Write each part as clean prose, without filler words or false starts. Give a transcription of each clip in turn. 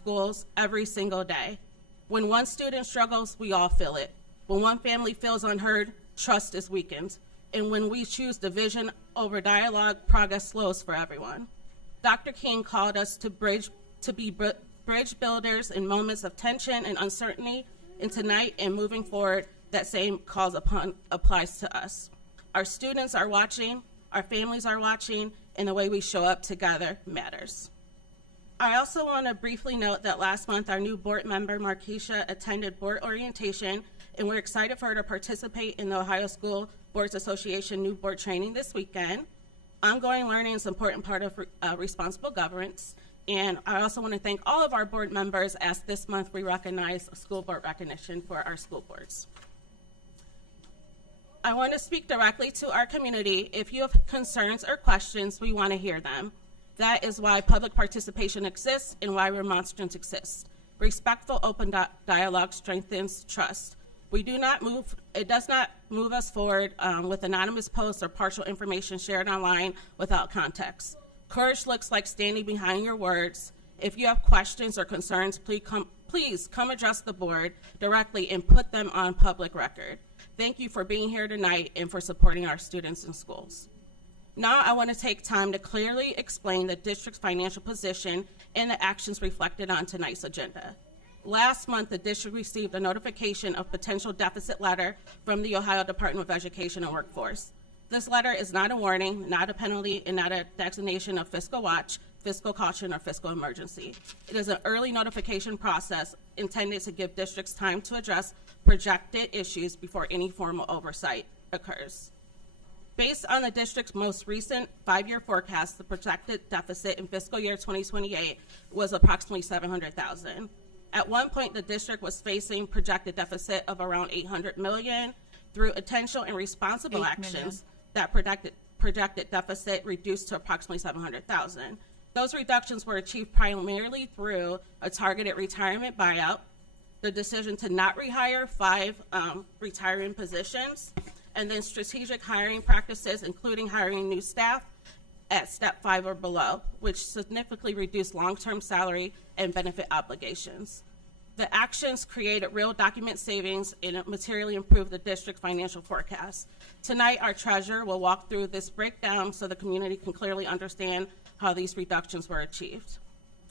schools every single day. When one student struggles, we all feel it. When one family feels unheard, trust is weakened. And when we choose division over dialogue, progress slows for everyone. Dr. King called us to be bridge builders in moments of tension and uncertainty, and tonight and moving forward, that same call applies to us. Our students are watching, our families are watching, and the way we show up together matters. I also want to briefly note that last month our new board member, Markeisha, attended board orientation, and we're excited for her to participate in the Ohio School Boards Association new board training this weekend. Ongoing learning is an important part of responsible governance, and I also want to thank all of our board members, as this month we recognize school board recognition for our school boards. I want to speak directly to our community. If you have concerns or questions, we want to hear them. That is why public participation exists and why remonstrance exists. Respectful, open dialogue strengthens trust. It does not move us forward with anonymous posts or partial information shared online without context. Courage looks like standing behind your words. If you have questions or concerns, please come address the board directly and put them on public record. Thank you for being here tonight and for supporting our students and schools. Now I want to take time to clearly explain the district's financial position and the actions reflected on tonight's agenda. Last month, the district received a notification of potential deficit letter from the Ohio Department of Education and Workforce. This letter is not a warning, not a penalty, and not a designation of fiscal watch, fiscal caution, or fiscal emergency. It is an early notification process intended to give districts time to address projected issues before any formal oversight occurs. Based on the district's most recent 5-year forecast, the projected deficit in fiscal year 2028 was approximately $700,000. At one point, the district was facing projected deficit of around $800 million. Through intentional and responsible actions, that projected deficit reduced to approximately $700,000. Those reductions were achieved primarily through a targeted retirement buyout, the decision to not rehire 5 retiring positions, and then strategic hiring practices, including hiring new staff at step 5 or below, which significantly reduced long-term salary and benefit obligations. The actions created real document savings and materially improved the district financial forecast. Tonight, our treasurer will walk through this breakdown so the community can clearly understand how these reductions were achieved.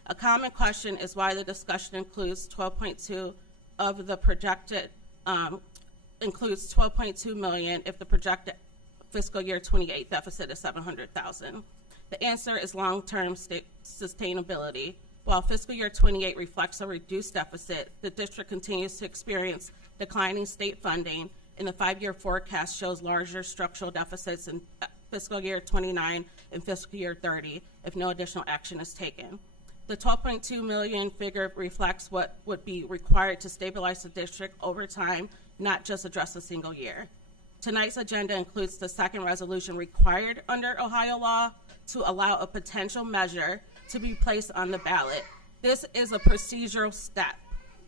A common question is why the discussion includes 12.2 of the projected, includes 12.2 million if the projected fiscal year 28 deficit is 700,000. The answer is long-term sustainability. While fiscal year 28 reflects a reduced deficit, the district continues to experience declining state funding, and the 5-year forecast shows larger structural deficits in fiscal year 29 and fiscal year 30 if no additional action is taken. The 12.2 million figure reflects what would be required to stabilize the district over time, not just address a single year. Tonight's agenda includes the second resolution required under Ohio law to allow a potential measure to be placed on the ballot. This is a procedural step.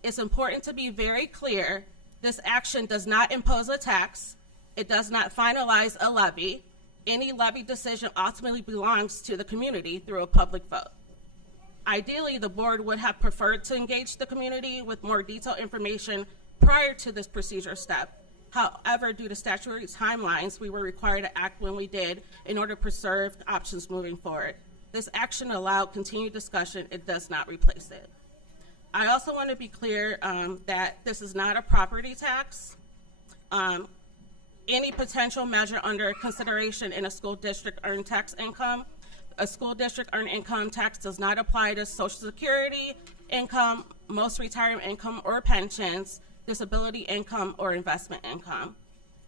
It's important to be very clear. This action does not impose a tax. It does not finalize a levy. Any levy decision ultimately belongs to the community through a public vote. Ideally, the board would have preferred to engage the community with more detailed information prior to this procedure step. However, due to statutory timelines, we were required to act when we did in order to preserve options moving forward. This action allowed continued discussion. It does not replace it. I also want to be clear that this is not a property tax. Any potential measure under consideration in a school district earned tax income. A school district earned income tax does not apply to Social Security income, most retirement income or pensions, disability income, or investment income.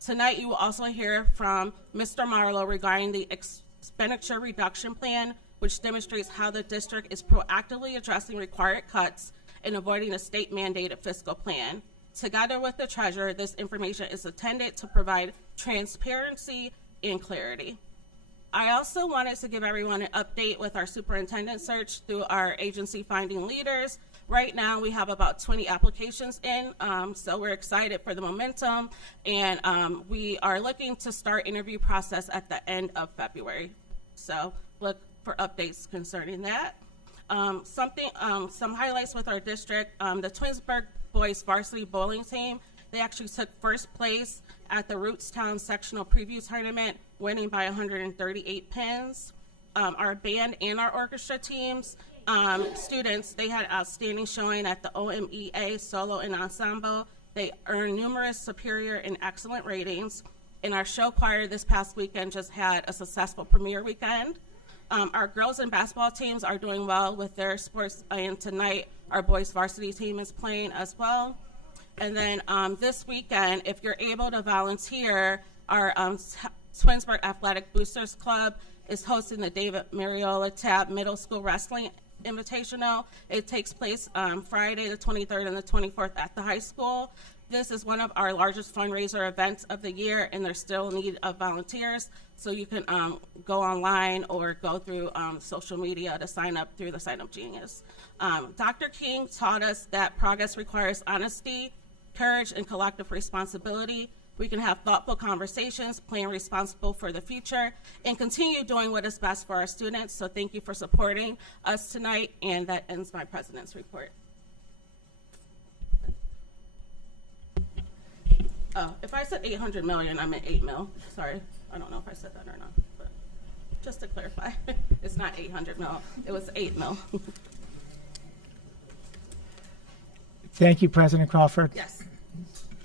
Tonight, you will also hear from Mr. Marlowe regarding the expenditure reduction plan, which demonstrates how the district is proactively addressing required cuts and avoiding a state-mandated fiscal plan. Together with the treasurer, this information is intended to provide transparency and clarity. I also wanted to give everyone an update with our superintendent search through our agency finding leaders. Right now, we have about 20 applications in, so we're excited for the momentum, and we are looking to start interview process at the end of February. So look for updates concerning that. Some highlights with our district. The Twinsburg boys varsity bowling team, they actually took first place at the Rootstown sectional preview tournament, winning by 138 pins. Our band and our orchestra teams, students, they had outstanding showing at the OMEA solo and ensemble. They earned numerous superior and excellent ratings. And our show choir this past weekend just had a successful premiere weekend. Our girls and basketball teams are doing well with their sports, and tonight our boys varsity team is playing as well. And then this weekend, if you're able to volunteer, our Twinsburg Athletic Boosters Club is hosting the David Mariola Tab Middle School Wrestling Invitational. It takes place Friday the 23rd and the 24th at the high school. This is one of our largest fundraiser events of the year, and they're still in need of volunteers. So you can go online or go through social media to sign up through the Sign Up Genius. Dr. King taught us that progress requires honesty, courage, and collective responsibility. We can have thoughtful conversations, plan responsible for the future, and continue doing what is best for our students. So thank you for supporting us tonight, and that ends my president's report. Oh, if I said 800 million, I meant 8 mil. Sorry, I don't know if I said that or not, but just to clarify, it's not 800 mil, it was 8 mil. Thank you, President Crawford. Yes.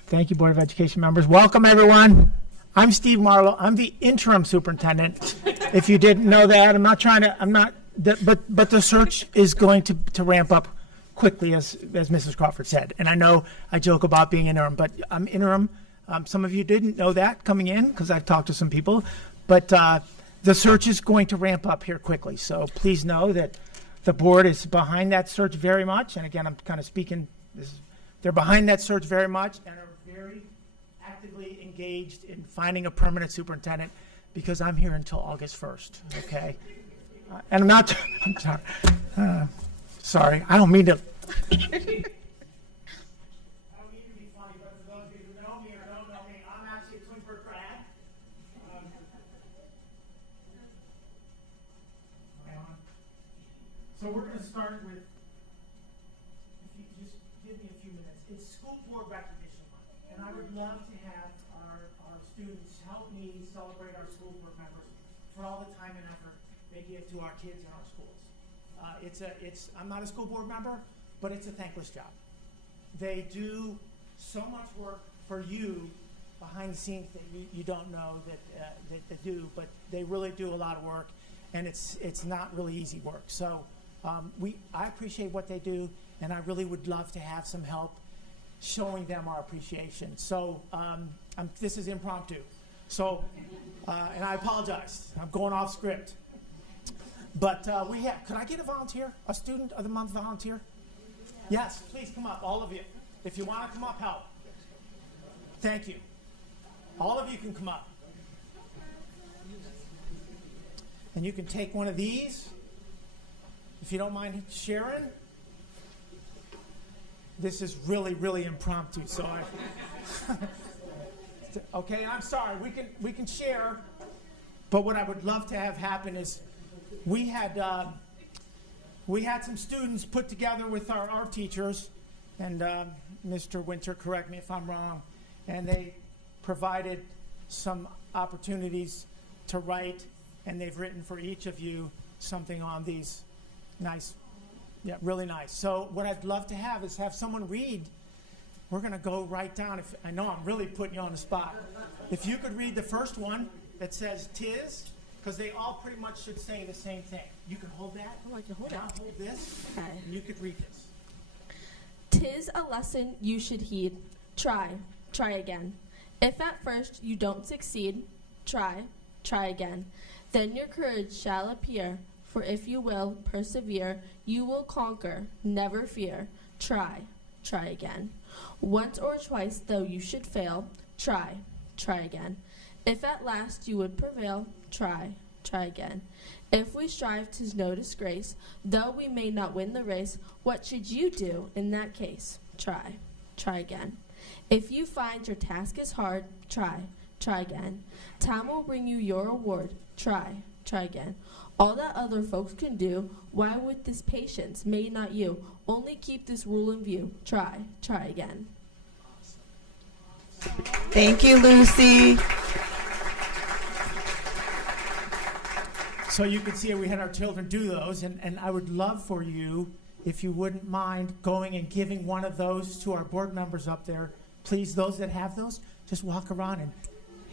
Thank you, Board of Education members. Welcome, everyone. I'm Steve Marlowe. I'm the interim superintendent. If you didn't know that, but the search is going to ramp up quickly, as Mrs. Crawford said. And I know I joke about being interim, but I'm interim. Some of you didn't know that coming in because I've talked to some people, but the search is going to ramp up here quickly. So please know that the board is behind that search very much. And again, I'm kind of speaking, they're behind that search very much and are very actively engaged in finding a permanent superintendent because I'm here until August 1st, okay? And I'm sorry. Sorry, I don't mean to. I don't mean to be funny, but for those of you who know me or don't know me, I'm actually a Twinsburg grad. So we're going to start with, if you just give me a few minutes, it's School Board Recognition Month, and I would love to have our students help me celebrate our school board members for all the time and effort they give to our kids in our schools. I'm not a school board member, but it's a thankless job. They do so much work for you behind the scenes that you don't know that they do, but they really do a lot of work, and it's not really easy work. So I appreciate what they do, and I really would love to have some help showing them our appreciation. So this is impromptu. So, and I apologize. I'm going off script. But could I get a volunteer, a student of the month volunteer? Yes, please come up, all of you. If you want to come up, help. Thank you. All of you can come up. And you can take one of these, if you don't mind sharing. This is really, really impromptu, so okay, I'm sorry, we can share, but what I would love to have happen is we had some students put together with our art teachers, and Mr. Winter, correct me if I'm wrong, and they provided some opportunities to write, and they've written for each of you something on these nice, yeah, really nice. So what I'd love to have is have someone read. We're going to go right down. I know I'm really putting you on the spot. If you could read the first one that says "tis," because they all pretty much should say the same thing. You can hold that. Oh, I can hold it. I'll hold this, Okay. and you could read this. 'Tis a lesson you should heed. Try again. If at first you don't succeed, try again. Then your courage shall appear, for if you will persevere, you will conquer, never fear. Try again. Once or twice, though you should fail, try again. If at last you would prevail, try again. If we strive, 'tis no disgrace, though we may not win the race. What should you do in that case? Try again. If you find your task is hard, try again. Time will bring you your reward. Try try again. All that other folks can do, why with this patience, may not you? Only keep this rule in view, try again. Thank you, Lucy. So you can see we had our children do those, and I would love for you, if you wouldn't mind, going and giving one of those to our board members up there. Please, those that have those, just walk around and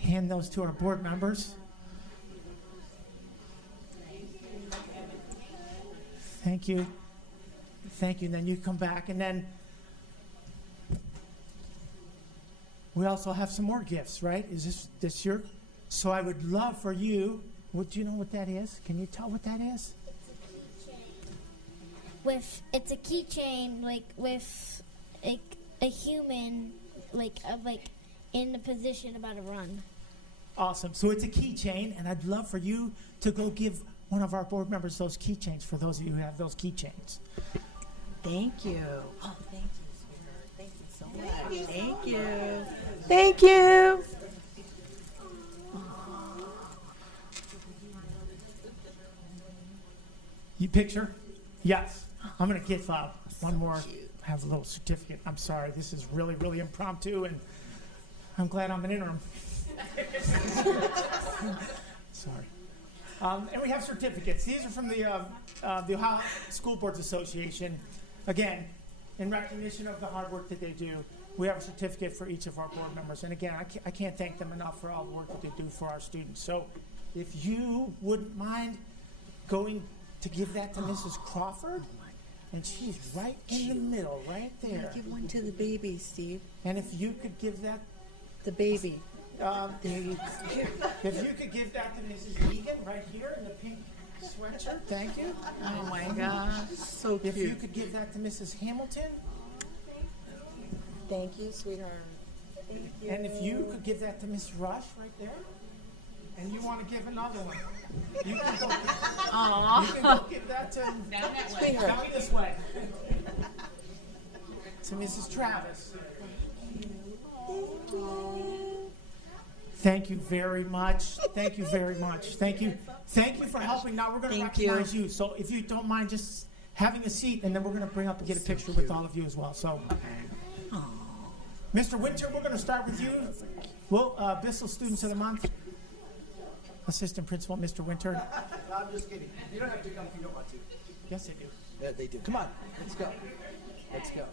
hand those to our board members. Thank you. Thank you. And then you come back, and then we also have some more gifts, right? Is this your? So I would love for you. Do you know what that is? Can you tell what that is? It's a keychain with a human in the position about to run. Awesome. So it's a keychain, and I'd love for you to go give one of our board members those keychains, for those of you who have those keychains. Thank you. Oh, thank you, sweetheart. Thank you so much. Thank you. Thank you. You picture? Yes. I'm going to get one more. Have a little certificate. I'm sorry. This is really, really impromptu, and I'm glad I'm an interim. Sorry. And we have certificates. These are from the Ohio School Boards Association. Again, in recognition of the hard work that they do, we have a certificate for each of our board members. And again, I can't thank them enough for all the work that they do for our students. So if you wouldn't mind going to give that to Mrs. Crawford, and she's right in the middle, right there. Give one to the baby, Steve. And if you could give that, The baby. there you go. If you could give that to Mrs. Egan right here in the pink sweatshirt, thank you. Oh my gosh, so If you cute. could give that to Mrs. Hamilton, Thank you, sweetheart. Thank you. and if you could give that to Miss Rush right there, and you want to give another one, you can go give that to Sweetheart. down this way to Mrs. Travis. Thank you very much. Thank you very much. Thank you. Thank you for helping. Now we're going to Thank you. recognize you. So if you don't mind just having a seat, and then we're going to bring up and get a picture with all of you as well. So, Mr. Winter, we're going to start with you. Well, Bissell Students of the Month, Assistant Principal, Mr. Winter. I'm just kidding. You don't have to come if you don't want to. Yes, I do. Yeah, they do. Come on, let's go. Let's go.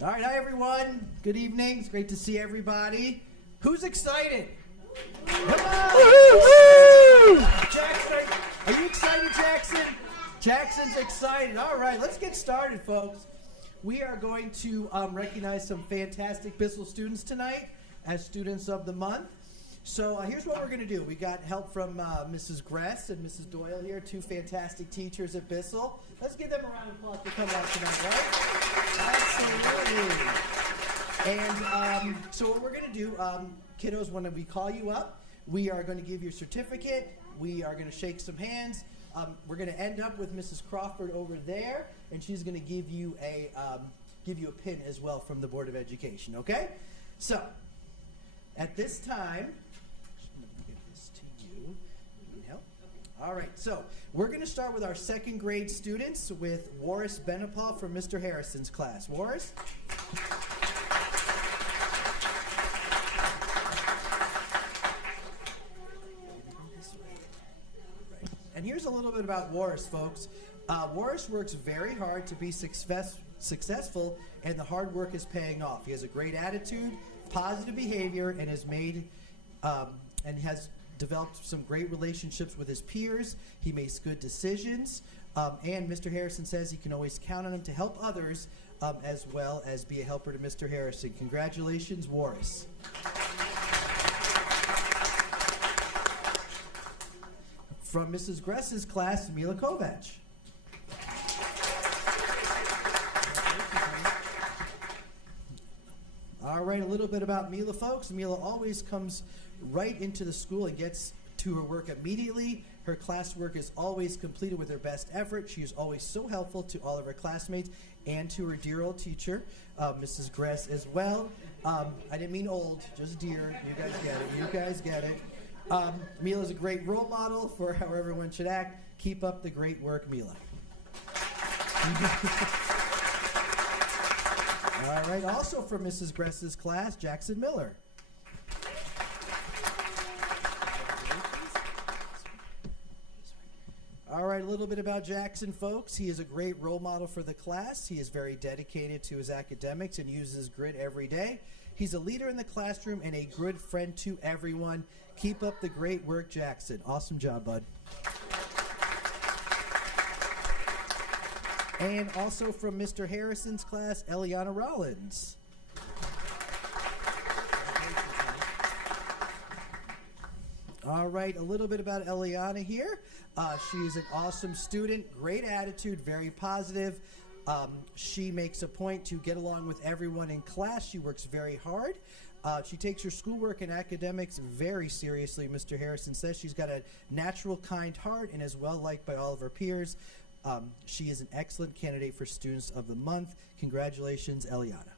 All right, hi everyone. Good evening. It's great to see everybody. Who's excited? Come on! Jackson, are you excited, Jackson? Jackson's excited. All right, let's get started, folks. We are going to recognize some fantastic Bissell students tonight as Students of the Month. So here's what we're going to do. We got help from Mrs. Gress and Mrs. Doyle here, two fantastic teachers at Bissell. Let's give them a round of applause for coming out tonight, right? Absolutely. And so what we're going to do, kiddos, when we call you up, we are going to give you a certificate. We are going to shake some hands. We're going to end up with Mrs. Crawford over there, and she's going to give you a pin as well from the Board of Education, okay? So at this time, I'm going to give this to you. Need help? All right, so we're going to start with our second grade students with Warris Benapal from Mr. Harrison's class. Warris? And here's a little bit about Warris, folks. Warris works very hard to be successful, and the hard work is paying off. He has a great attitude, positive behavior, and has developed some great relationships with his peers. He makes good decisions, and Mr. Harrison says he can always count on him to help others, as well as be a helper to Mr. Harrison. Congratulations, Warris. From Mrs. Gress's class, Mila Kovac. All right, a little bit about Mila, folks. Mila always comes right into the school and gets to her work immediately. Her classwork is always completed with her best effort. She is always so helpful to all of her classmates and to her dear old teacher, Mrs. Gress, as well. I didn't mean old, just dear. You guys get it. You guys get it. Mila's a great role model for how everyone should act. Keep up the great work, Mila. All right, also from Mrs. Gress's class, Jackson Miller. All right, a little bit about Jackson, folks. He is a great role model for the class. He is very dedicated to his academics and uses grit every day. He's a leader in the classroom and a good friend to everyone. Keep up the great work, Jackson. Awesome job, bud. And also from Mr. Harrison's class, Eliana Rollins. All right, a little bit about Eliana here. She's an awesome student, great attitude, very positive. She makes a point to get along with everyone in class. She works very hard. She takes her schoolwork and academics very seriously. Mr. Harrison says she's got a natural, kind heart and is well liked by all of her peers. She is an excellent candidate for Students of the Month. Congratulations, Eliana.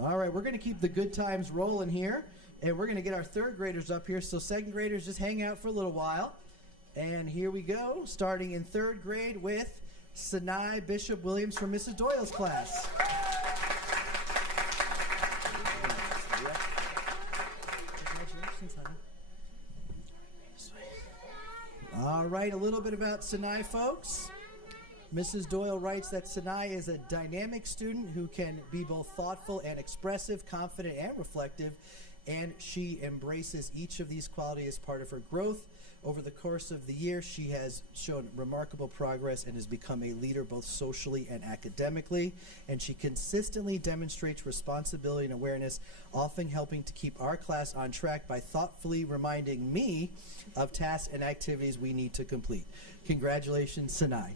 All right, we're going to keep the good times rolling here, and we're going to get our third graders up here. So second graders, just hang out for a little while. And here we go, starting in third grade with Sinai Bishop Williams from Mrs. Doyle's class. Congratulations, honey. All right, a little bit about Sinai, folks. Mrs. Doyle writes that Sinai is a dynamic student who can be both thoughtful and expressive, confident and reflective, and she embraces each of these qualities as part of her growth. Over the course of the year, she has shown remarkable progress and has become a leader both socially and academically, and she consistently demonstrates responsibility and awareness, often helping to keep our class on track by thoughtfully reminding me of tasks and activities we need to complete. Congratulations, Sinai.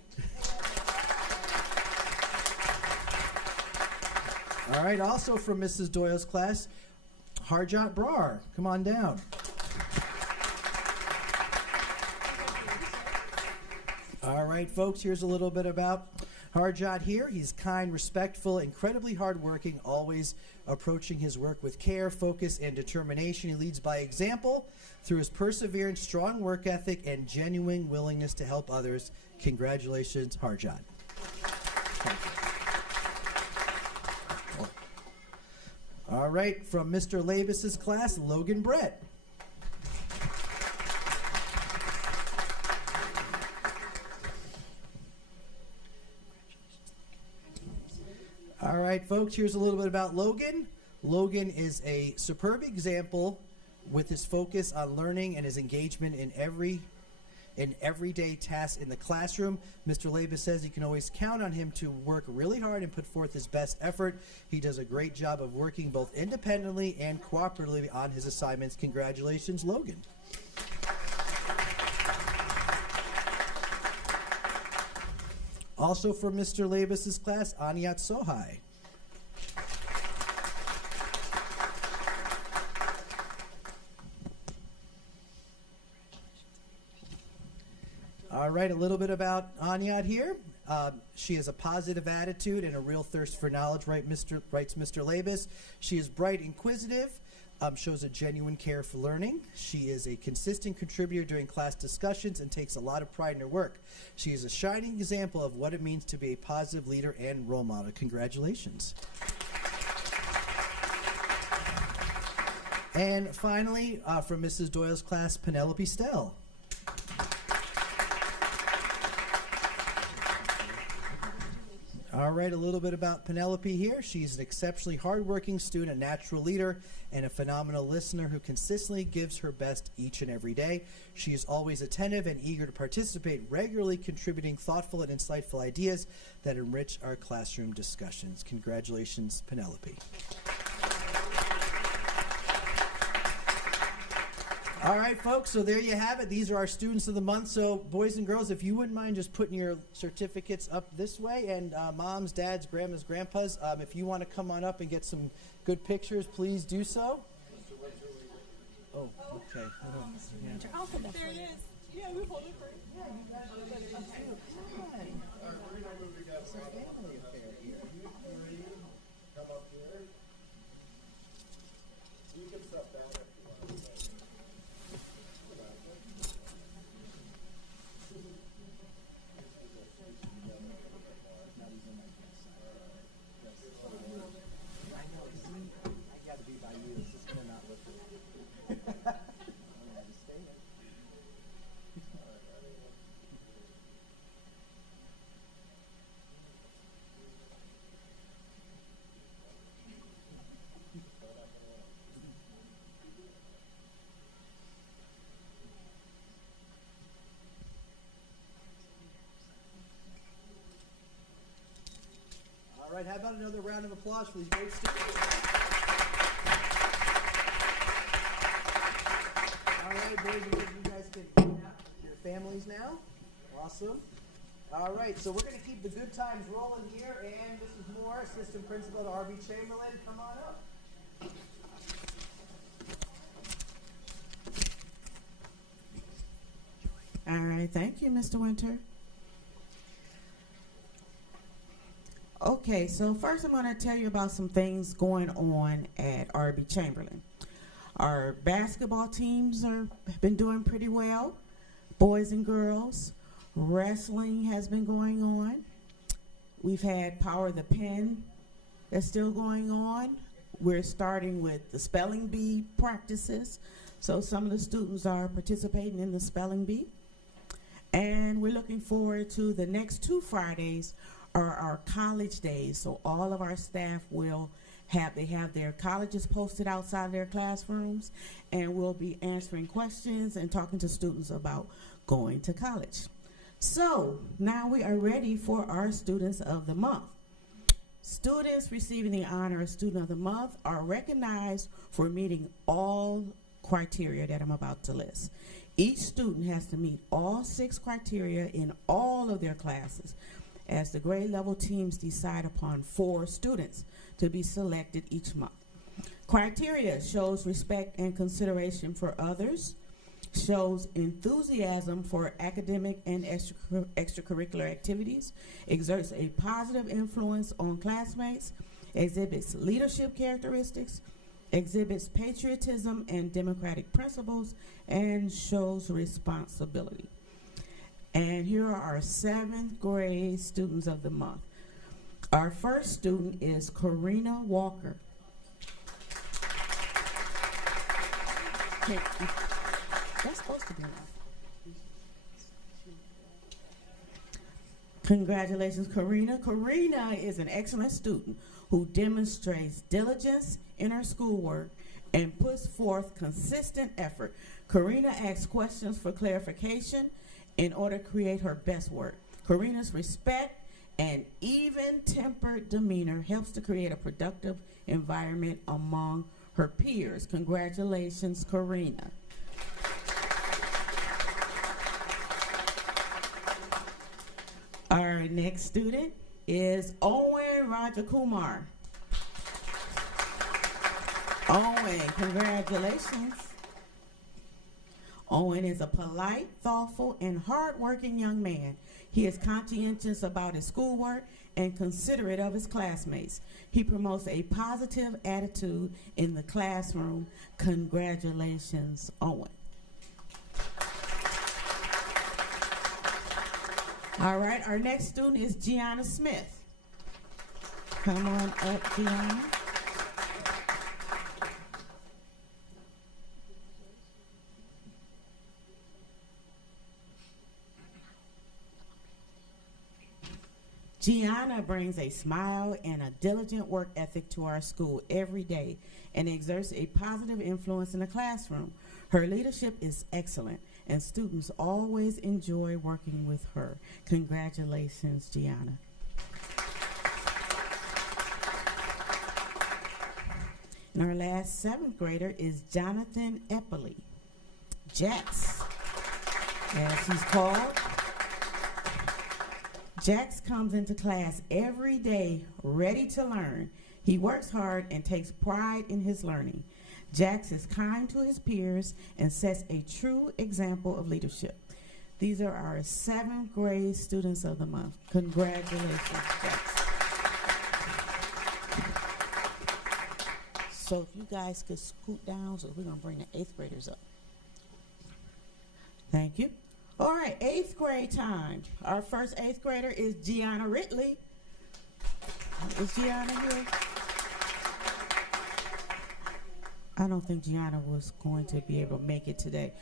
All right, also from Mrs. Doyle's class, Harjot Brar. Come on down. All right, folks, here's a little bit about Harjot here. He's kind, respectful, incredibly hardworking, always approaching his work with care, focus, and determination. He leads by example through his perseverance, strong work ethic, and genuine willingness to help others. Congratulations, Harjot. All right, from Mr. Labus's class, Logan Brett. All right, folks, here's a little bit about Logan. Logan is a superb example with his focus on learning and his engagement in everyday tasks in the classroom. Mr. Labus says you can always count on him to work really hard and put forth his best effort. He does a great job of working both independently and cooperatively on his assignments. Congratulations, Logan. Also from Mr. Labus's class, Anyat Sohai. All right, a little bit about Anyat here. She has a positive attitude and a real thirst for knowledge, writes Mr. Labus. She is bright, inquisitive, shows a genuine care for learning. She is a consistent contributor during class discussions and takes a lot of pride in her work. She is a shining example of what it means to be a positive leader and role model. Congratulations. And finally, from Mrs. Doyle's class, Penelope Stell. All right, a little bit about Penelope here. She's an exceptionally hardworking student, a natural leader, and a phenomenal listener who consistently gives her best each and every day. She is always attentive and eager to participate, regularly contributing thoughtful and insightful ideas that enrich our classroom discussions. Congratulations, Penelope. All right, folks, so there you have it. These are our Students of the Month. So, boys and girls, if you wouldn't mind just putting your certificates up this way, and moms, dads, grandmas, grandpas, if you want to come on up and get some good pictures, please do so. Oh, okay. There it is. Yeah, we hold it for you. Come on. It's a family affair here. You three, come up here. about another round of applause for these great students? All right, boys and girls, you guys can get out your families now. Awesome. All right, so we're going to keep the good times rolling here, and Mrs. Moore, Assistant Principal to R.B. Chamberlain, come on up. All right, thank you, Mr. Winter. Okay, so first I'm going to tell you about some things going on at R.B. Chamberlain. Our basketball teams have been doing pretty well, boys and girls. Wrestling has been going on. We've had Power of the Pen that's still going on. We're starting with the spelling bee practices. So some of the students are participating in the spelling bee. And we're looking forward to the next 2 Fridays are our college days. So all of our staff will have their colleges posted outside their classrooms, and we'll be answering questions and talking to students about going to college. So now we are ready for our Students of the Month. Students receiving the honor of Student of the Month are recognized for meeting all criteria that I'm about to list. Each student has to meet all 6 criteria in all of their classes, as the grade level teams decide upon 4 students to be selected each month. Criteria shows respect and consideration for others, shows enthusiasm for academic and extracurricular activities, exerts a positive influence on classmates, exhibits leadership characteristics, exhibits patriotism and democratic principles, and shows responsibility. And here are our 7th grade Students of the Month. Our first student is Karina Walker. That's supposed to be enough. Congratulations, Karina. Karina is an excellent student who demonstrates diligence in her schoolwork and puts forth consistent effort. Karina asks questions for clarification in order to create her best work. Karina's respect and even-tempered demeanor helps to create a productive environment among her peers. Congratulations, Karina. Our next student is Owen Rajakumar. Owen, congratulations. Owen is a polite, thoughtful, and hardworking young man. He is conscientious about his schoolwork and considerate of his classmates. He promotes a positive attitude in the classroom. Congratulations, Owen. All right, our next student is Gianna Smith. Come on up, Gianna. Gianna brings a smile and a diligent work ethic to our school every day and exerts a positive influence in the classroom. Her leadership is excellent, and students always enjoy working with her. Congratulations, Gianna. And our last 7th grader is Jonathan Eppley. Jax, as he's called. Jax comes into class every day ready to learn. He works hard and takes pride in his learning. Jax is kind to his peers and sets a true example of leadership. These are our 7th grade Students of the Month. Congratulations, Jax. So if you guys could scoot down, so we're going to bring the 8th graders up. Thank you. All right, 8th grade time. Our first 8th grader is Gianna Ridley. Is Gianna here? I don't think Gianna was going to be able to make it today.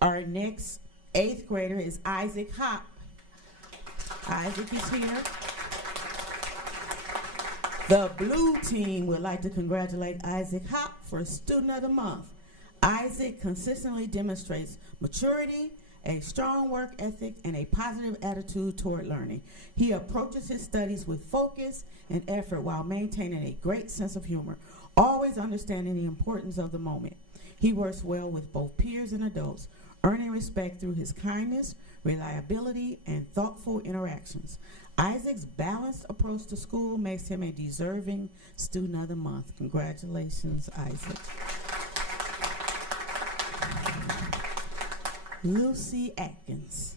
Our next 8th grader is Isaac Hop. Isaac is here. The blue team would like to congratulate Isaac Hop for Student of the Month. Isaac consistently demonstrates maturity a strong work ethic, and a positive attitude toward learning. He approaches his studies with focus and effort while maintaining a great sense of humor, always understanding the importance of the moment. He works well with both peers and adults, earning respect through his kindness, reliability, and thoughtful interactions. Isaac's balanced approach to school makes him a deserving Student of the Month. Congratulations, Isaac. Lucy Atkins.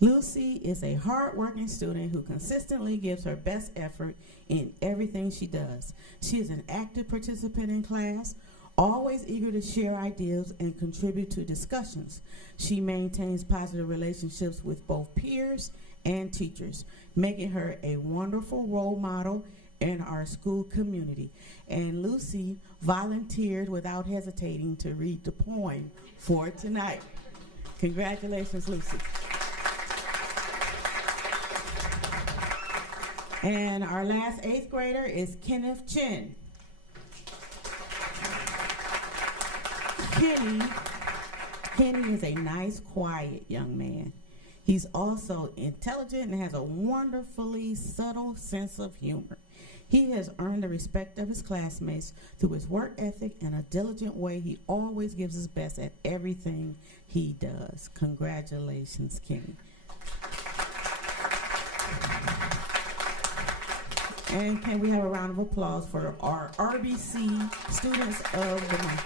Lucy is a hard-working student who consistently gives her best effort in everything she does. She is an active participant in class, always eager to share ideas and contribute to discussions. She maintains positive relationships with both peers and teachers, making her a wonderful role model in our school community. And Lucy volunteered without hesitating to read the poem for tonight. Congratulations, Lucy. And our last 8th grader is Kenneth Chin. Kenny is a nice, quiet young man. He's also intelligent and has a wonderfully subtle sense of humor. He has earned the respect of his classmates through his work ethic and a diligent way. He always gives his best at everything he does. Congratulations, Kenny. And can we have a round of applause for our RBC Students of the Month?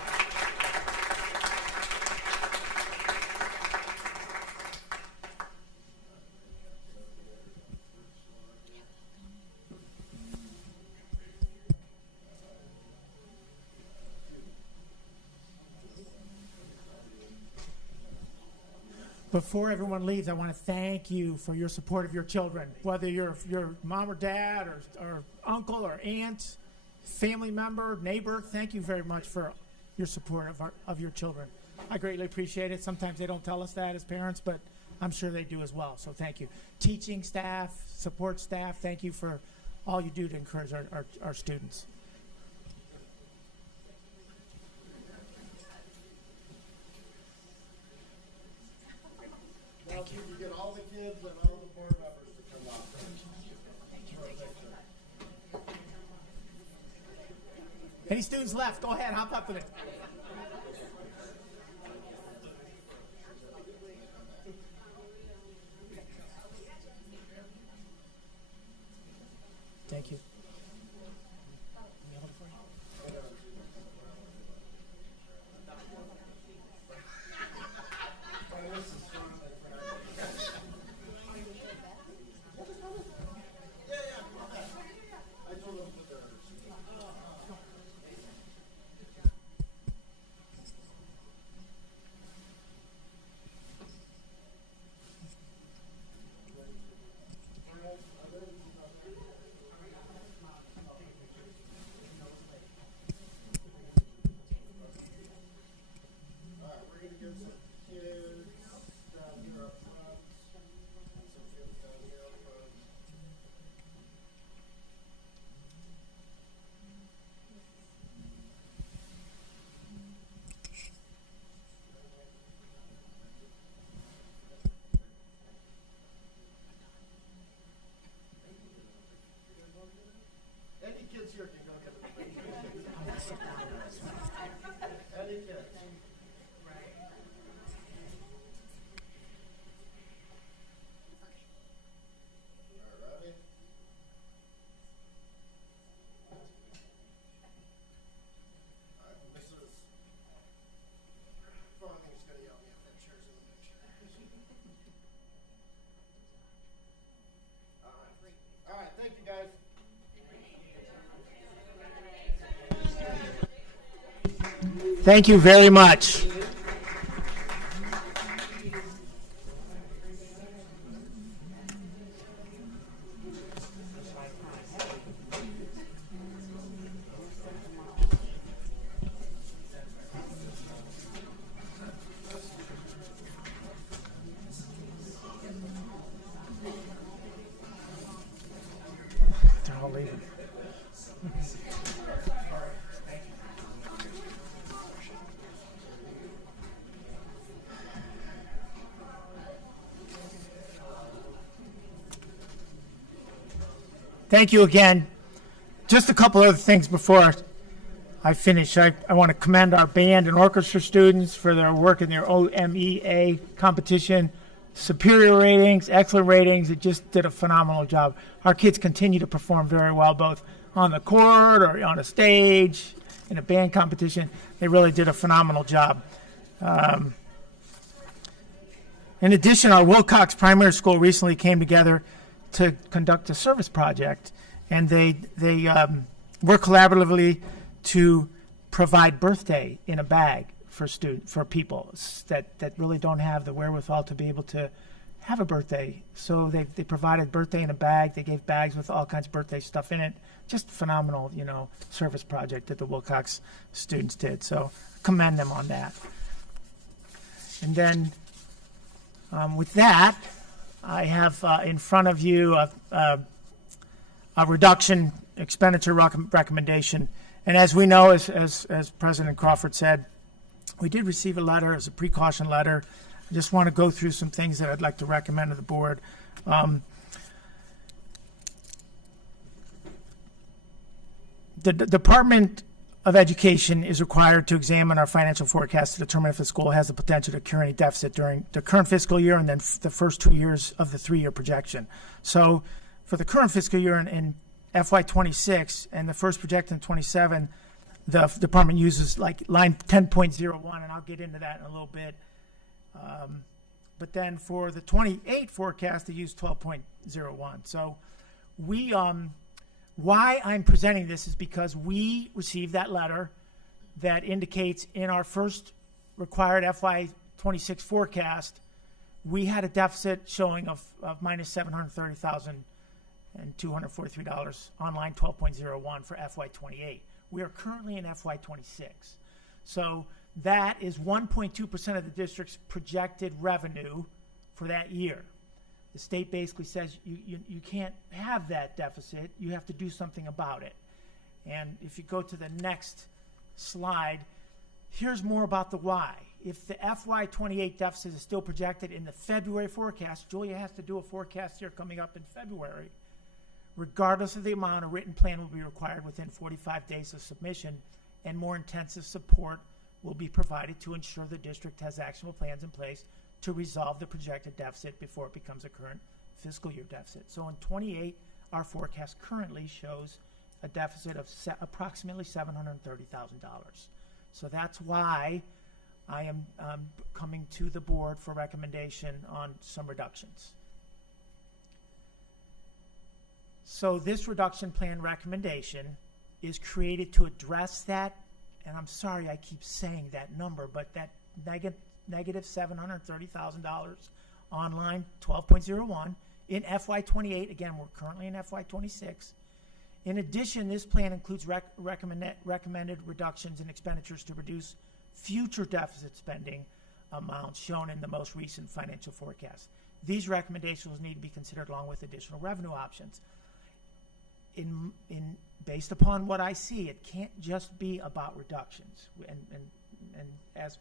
Before everyone leaves, I want to thank you for your support of your children, whether you're your mom or dad or uncle or aunt, family member, neighbor. Thank you very much for your support of your children. I greatly appreciate it. Sometimes they don't tell us that as parents, but I'm sure they do as well. So thank you. Teaching staff, support staff, thank you for all you do to encourage our students. Now, if you can get all the kids and all the board members to come out. Any students left? Go ahead, hop up with it. Thank you. Any kids here can go get it. Any kids. All right, ready? All right, Mrs. Fawning is going to yell me if that chair's in the picture. All right, thank you guys. Thank you very much. They're all leaving. Thank you again. Just a couple other things before I finish. I want to commend our band and orchestra students for their work in their OMEA competition. Superior ratings, excellent ratings. It just did a phenomenal job. Our kids continue to perform very well, both on the court or on a stage, in a band competition. They really did a phenomenal job. In addition, our Wilcox Primary School recently came together to conduct a service project, and they work collaboratively to provide birthday in a bag for people that really don't have the wherewithal to be able to have a birthday. So they provided birthday in a bag. They gave bags with all kinds of birthday stuff in it. Just phenomenal, service project that the Wilcox students did. So commend them on that. And then with that, I have in front of you a reduction expenditure recommendation. And as we know, as President Crawford said, we did receive a letter as a precaution letter. I just want to go through some things that I'd like to recommend to the board. The Department of Education is required to examine our financial forecast to determine if the school has the potential to incur any deficit during the current fiscal year and then the first 2 years of the 3-year projection. So for the current fiscal year in FY26 and the first projected in 27, the department uses like line 10.01, and I'll get into that in a little bit. But then for the 28 forecast, they use 12.01. So we, why I'm presenting this is because we received that letter that indicates in our first required FY26 forecast, we had a deficit showing of minus $730,243 on line 12.01 for FY28. We are currently in FY26. So that is 1.2% of the district's projected revenue for that year. The state basically says you can't have that deficit. You have to do something about it. And if you go to the next slide, here's more about the why. If the FY28 deficit is still projected in the February forecast, Julia has to do a forecast here coming up in February. Regardless of the amount, a written plan will be required within 45 days of submission, and more intensive support will be provided to ensure the district has actionable plans in place to resolve the projected deficit before it becomes a current fiscal year deficit. So in 28, our forecast currently shows a deficit of approximately $730,000. So that's why I am coming to the board for recommendation on some reductions. So this reduction plan recommendation is created to address that, and I'm sorry I keep saying that number, but that negative $730,000 on line 12.01 in FY28. Again, we're currently in FY26. In addition, this plan includes recommended reductions in expenditures to reduce future deficit spending amounts shown in the most recent financial forecast. These recommendations need to be considered along with additional revenue options. Based upon what I see, it can't just be about reductions. And as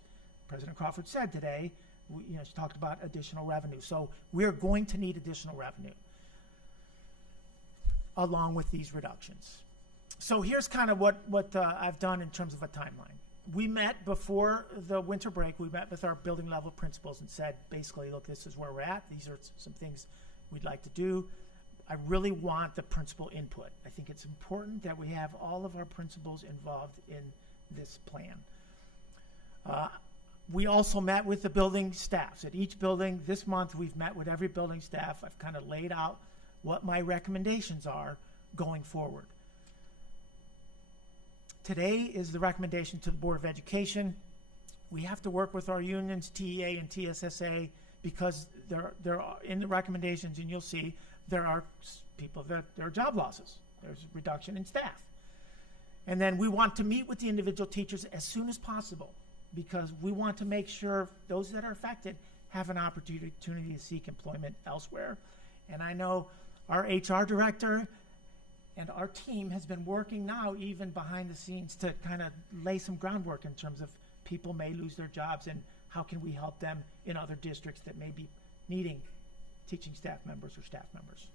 President Crawford said today, she talked about additional revenue. So we're going to need additional revenue along with these reductions. So here's kind of what I've done in terms of a timeline. We met before the winter break. We met with our building level principals and said, basically, look, this is where we're at. These are some things we'd like to do. I really want the principal input. I think it's important that we have all of our principals involved in this plan. We also met with the building staffs. At each building this month, we've met with every building staff. I've kind of laid out what my recommendations are going forward. Today is the recommendation to the Board of Education. We have to work with our unions, TEA and TSSA, because there are in the recommendations, and you'll see, there are people that there are job losses. There's reduction in staff. And then we want to meet with the individual teachers as soon as possible because we want to make sure those that are affected have an opportunity to seek employment elsewhere. And I know our HR director and our team has been working now even behind the scenes to kind of lay some groundwork in terms of people may lose their jobs and how can we help them in other districts that may be needing teaching staff members or staff members.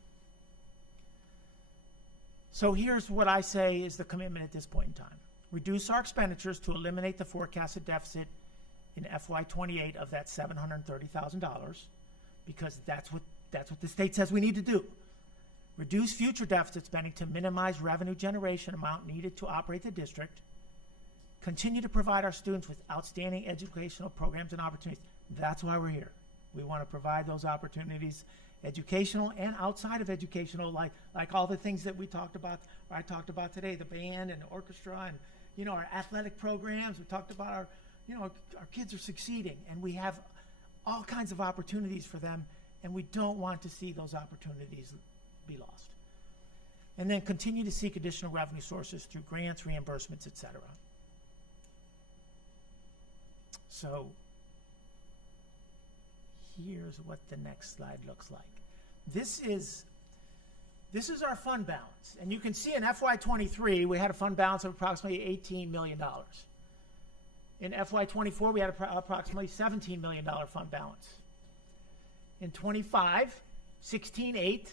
So here's what I say is the commitment at this point in time. Reduce our expenditures to eliminate the forecasted deficit in FY28 of that $730,000, because that's what the state says we need to do. Reduce future deficit spending to minimize revenue generation amount needed to operate the district. Continue to provide our students with outstanding educational programs and opportunities. That's why we're here. We want to provide those opportunities, educational and outside of educational, like all the things that we talked about, or I talked about today, the band and the orchestra and, our athletic programs. We talked about our kids are succeeding, and we have all kinds of opportunities for them, and we don't want to see those opportunities be lost. And then continue to seek additional revenue sources through grants, reimbursements, etc. So here's what the next slide looks like. This is our fund balance. And you can see in FY23, we had a fund balance of approximately $18 million. In FY24, we had approximately $17 million fund balance. In 25, 16.8.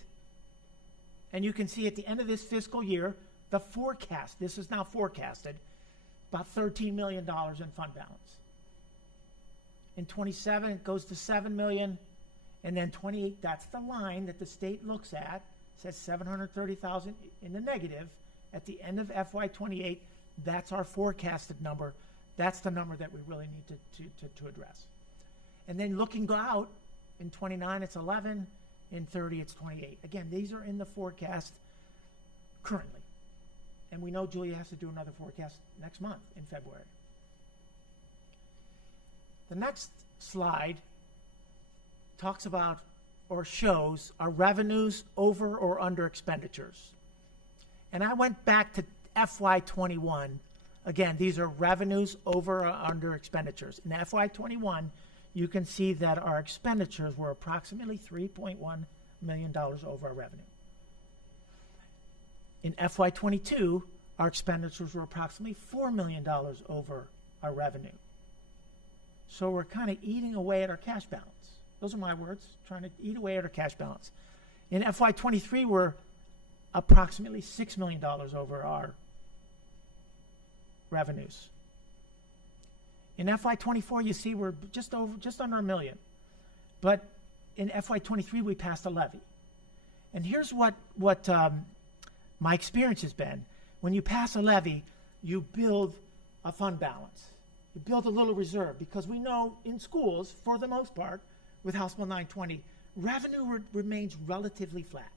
And you can see at the end of this fiscal year, the forecast, this is now forecasted, about $13 million in fund balance. In 27, it goes to $7 million. And then 28, that's the line that the state looks at, says $730,000 in the negative. At the end of FY28, that's our forecasted number. That's the number that we really need to address. And then looking out, in 29, it's 11. In 30, it's 28. Again, these are in the forecast currently. And we know Julia has to do another forecast next month in February. The next slide talks about or shows our revenues over or under expenditures. And I went back to FY21. Again, these are revenues over or under expenditures. In FY21, you can see that our expenditures were approximately $3.1 million over our revenue. In FY22, our expenditures were approximately $4 million over our revenue. So we're kind of eating away at our cash balance. Those are my words, trying to eat away at our cash balance. In FY23, we're approximately $6 million over our revenues. In FY24, you see we're just under $1 million. But in FY23, we passed a levy. And here's what my experience has been. When you pass a levy, you build a fund balance. You build a little reserve, because we know in schools, for the most part, with House Bill 920, revenue remains relatively flat.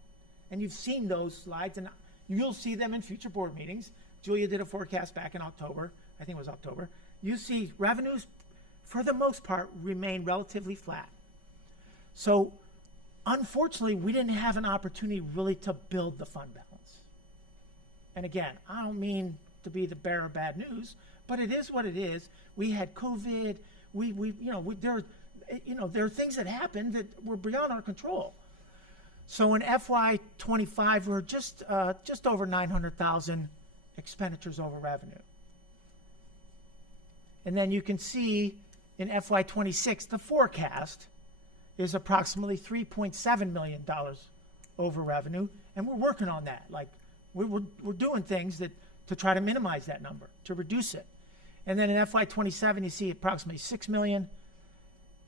And you've seen those slides, and you'll see them in future board meetings. Julia did a forecast back in October. I think it was October. You see revenues, for the most part, remain relatively flat. So, unfortunately, we didn't have an opportunity really to build the fund balance. And again, I don't mean to be the bearer of bad news, but it is what it is. We had COVID. There are things that happened that were beyond our control. So in FY25, we're just over $900,000 expenditures over revenue. And then you can see in FY26, the forecast is approximately $3.7 million over revenue, and we're working on that. Like we're doing things to try to minimize that number, to reduce it. And then in FY27, you see approximately $6 million,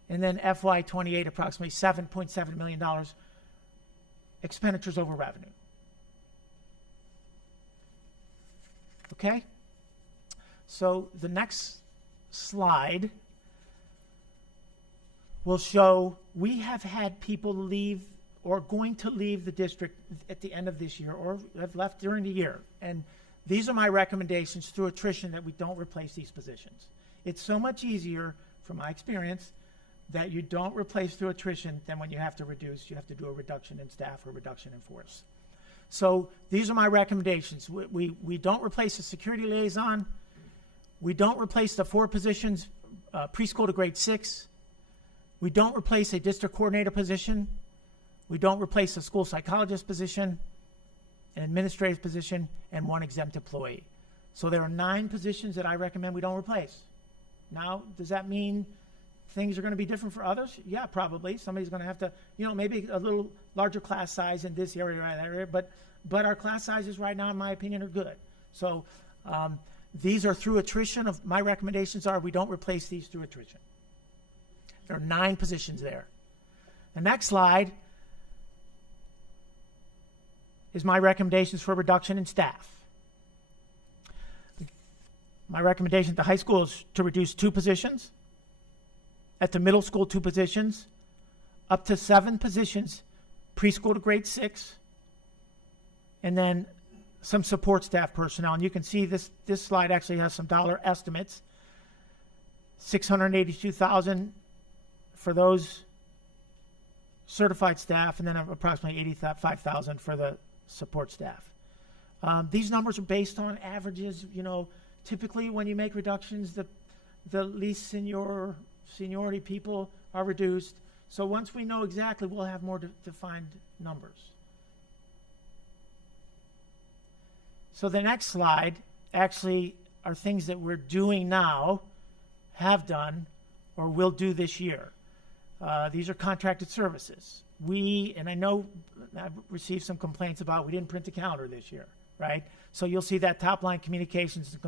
and then FY28, approximately $7.7 million expenditures over revenue. Okay? So the next slide will show we have had people leave or going to leave the district at the end of this year or have left during the year. And these are my recommendations through attrition that we don't replace these positions. It's so much easier, from my experience, that you don't replace through attrition than when you have to reduce. You have to do a reduction in staff or reduction in force. So these are my recommendations. We don't replace a security liaison. We don't replace the 4 positions, preschool to grade 6. We don't replace a district coordinator position. We don't replace a school psychologist position, an administrative position, and 1 exempt employee. So there are 9 positions that I recommend we don't replace. Now, does that mean things are going to be different for others? Yeah, probably. Somebody's going to have to, maybe a little larger class size in this area or that area, but but our class sizes right now, in my opinion, are good. So these are through attrition. My recommendations are we don't replace these through attrition. There are 9 positions there. The next slide is my recommendations for reduction in staff. My recommendation at the high school is to reduce 2 positions. At the middle school, 2 positions. Up to 7 positions, preschool to grade 6. And then some support staff personnel. And you can see this slide actually has some dollar estimates. $682,000 for those certified staff, and then approximately $85,000 for the support staff. These numbers are based on averages. You know, typically when you make reductions, the least seniority people are reduced. So once we know exactly, we'll have more defined numbers. So the next slide actually are things that we're doing now, have done, or will do this year. These are contracted services. And I know I've received some complaints about we didn't print the calendar this year, right? So you'll see that top line communications and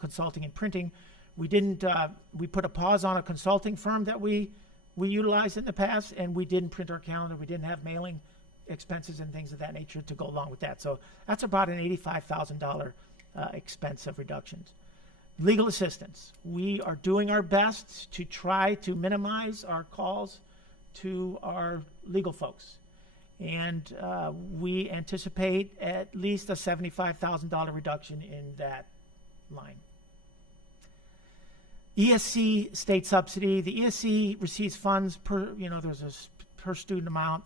consulting and printing. We put a pause on a consulting firm that we utilized in the past, and we didn't print our calendar. We didn't have mailing expenses and things of that nature to go along with that. So that's about an $85,000 expense of reductions. Legal assistance. We are doing our best to try to minimize our calls to our legal folks. And we anticipate at least a $75,000 reduction in that line. ESC state subsidy. The ESC receives funds there's a per student amount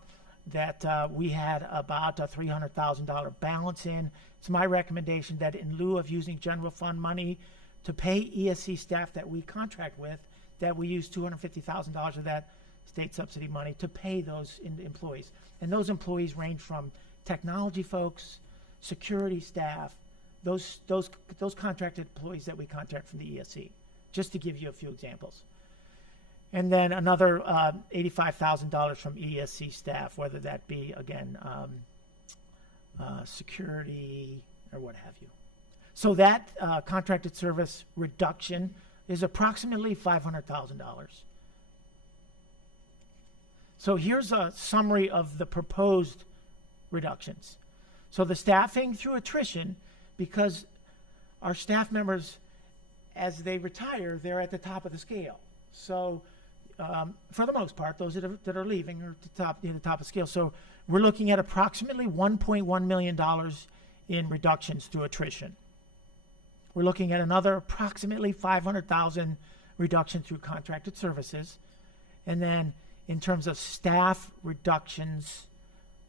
that we had about a $300,000 balance in. It's my recommendation that in lieu of using general fund money to pay ESC staff that we contract with, that we use $250,000 of that state subsidy money to pay those employees. And those employees range from technology folks, security staff, those contracted employees that we contract from the ESC, just to give you a few examples. And then another $85,000 from ESC staff, whether that be, again, security or what have you. So that contracted service reduction is approximately $500,000. So here's a summary of the proposed reductions. So the staffing through attrition, because our staff members, as they retire, they're at the top of the scale. So for the most part, those that are leaving are near the top of the scale. So we're looking at approximately $1.1 million in reductions through attrition. We're looking at another approximately $500,000 reduction through contracted services. And then in terms of staff reductions,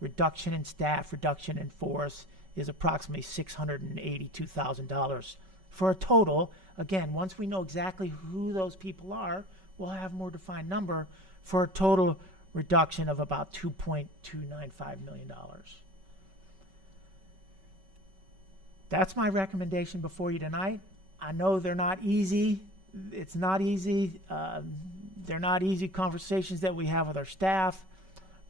reduction in staff, reduction in force is approximately $682,000 for a total. Again, once we know exactly who those people are, we'll have a more defined number for a total reduction of about $2.295 million. That's my recommendation before you tonight. I know they're not easy. It's not easy. They're not easy conversations that we have with our staff,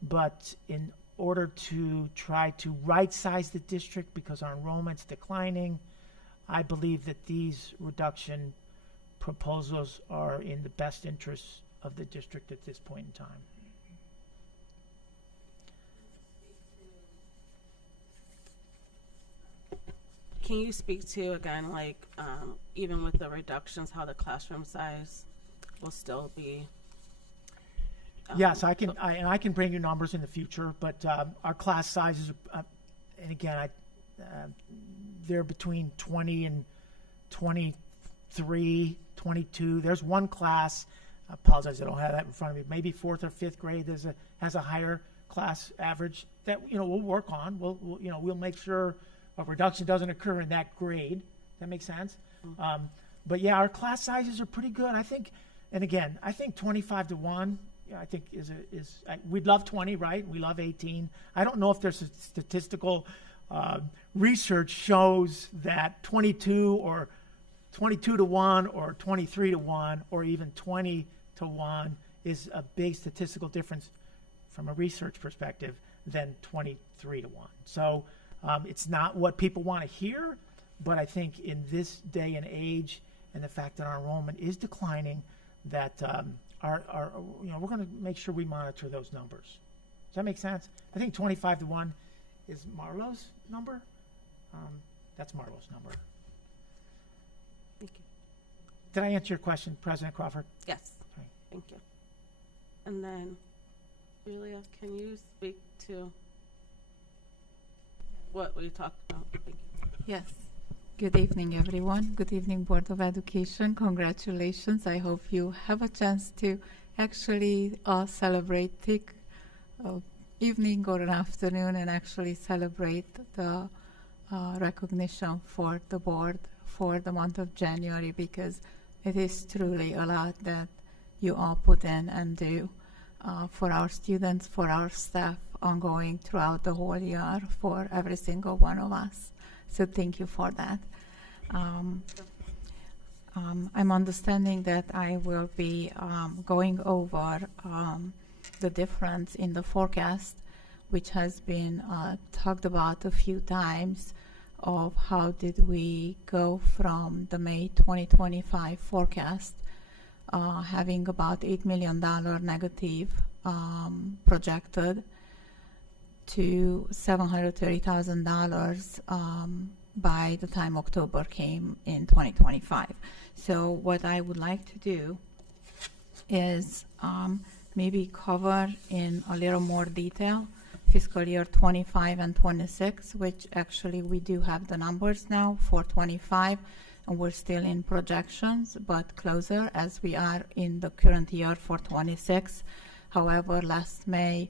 but in order to try to right-size the district because our enrollment's declining, I believe that these reduction proposals are in the best interest of the district at this point in time. Can you speak to, again, like, even with the reductions, how the classroom size will still be? Yes, I can bring you numbers in the future, but our class sizes, and again, they're between 20 and 23, 22. There's one class, I apologize, I don't have that in front of me, maybe 4th or 5th grade has a higher class average that we'll work on. We'll make sure a reduction doesn't occur in that grade. That makes sense? Mm-hmm. But yeah, our class sizes are pretty good. I think, and again, I think 25-1. I think we'd love 20, right? We love 18. I don't know if there's a statistical research shows that 22 or 22-1 or 23-1 or even 20-1 is a big statistical difference from a research perspective than 23-1. So It's not what people want to hear, but I think in this day and age, and the fact that our enrollment is declining, that we're going to make sure we monitor those numbers. Does that make sense? I think 25-1 is Marlo's number. That's Marlo's number. Thank you. Did I answer your question, President Crawford? Yes. Okay. Thank you. And then, Julia, can you speak to what we talked about? Thank you. Yes. Good evening, everyone. Good evening, Board of Education. Congratulations. I hope you have a chance to actually celebrate, take evening or an afternoon and actually celebrate the recognition for the board for the month of January, because it is truly a lot that you all put in and do for our students, for our staff, ongoing throughout the whole year for every single one of us. So thank you for that. I'm understanding that I will be going over the difference in the forecast, which has been talked about a few times, of how did we go from the May 2025 forecast, having about $8 million negative projected, to $730,000 by the time October came in 2025. So what I would like to do is maybe cover in a little more detail fiscal year 25 and 26, which actually we do have the numbers now for 25, and we're still in projections, but closer as we are in the current year for 26. However, last May,